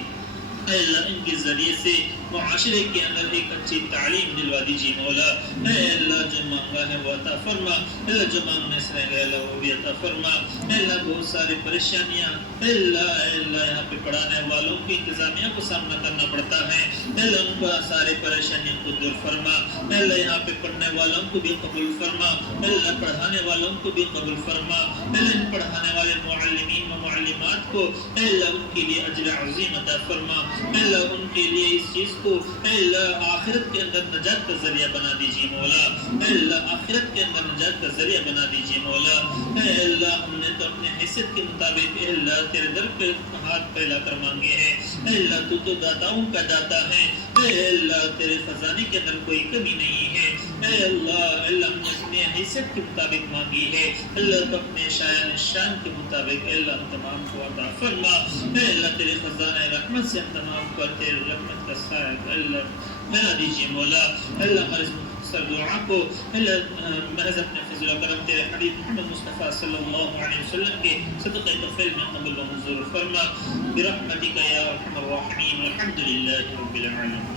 अल्लाह इनके ज़रिए से मुआशरे के अंदर एक अच्छी तालीम दिलवा दीजिए मौला। अल्लाह जो मांगा है वो अता फरमा। अल्लाह जो मांगने से रह गया अल्लाह वो भी अता फरमा। अल्लाह बहुत सारी परेशानियाँ अल्लाह यहाँ पे पढ़ाने वालों की इंतज़ामिया को सामना करना पड़ता है। अल्लाह उनका सारे परेशानियों को दूर फरमा। अल्लाह यहाँ पे पढ़ने वालों को भी कबूल फरमा। अल्लाह पढ़ाने वालों को भी कबूल फरमा। अल्लाह पढ़ाने वाले मुअल्लिमीन व मुअल्लिमात को अल्लाह उनके लिए अजर अज़ीम अता फरमा। अल्लाह उनके लिए इस चीज़ को अल्लाह आखिरत के अंदर नजात का जरिया बना दीजिए मौला। अल्लाह आखिरत के अंदर नजात का जरिया बना दीजिए मौला। अल्लाह हमने तो अपने हैसियत के मुताबिक अल्लाह तेरे दर पे हाथ फैला कर मांगे हैं। अल्लाह तू तो दाताओं का दाता है। अल्लाह तेरे खजाने के अंदर कोई कमी नहीं है। अल्लाह हमने अपने हैसियत के मुताबिक मांगी है। अल्लाह तो अपने शायान शान के मुताबिक अल्लाह तमाम को अता फरमा। अल्लाह तेरे खजाने रहमत से हम तमाम पर तेरे रहमत का साया अल्लाह बना दीजिए मौला। अल्लाह हमारे सर दुआ को अल्लाह महज अपने फजल और करम तेरे हबीब मोहम्मद मुस्तफ़ा सल्लल्लाहु अलैहि वसल्लम के सदक़े तफ़ील में कबूल व मंजूर फरमा बिरहमतिका या अरहमर राहिमीन वल्हम्दुलिल्लाहि रब्बिल आलमीन।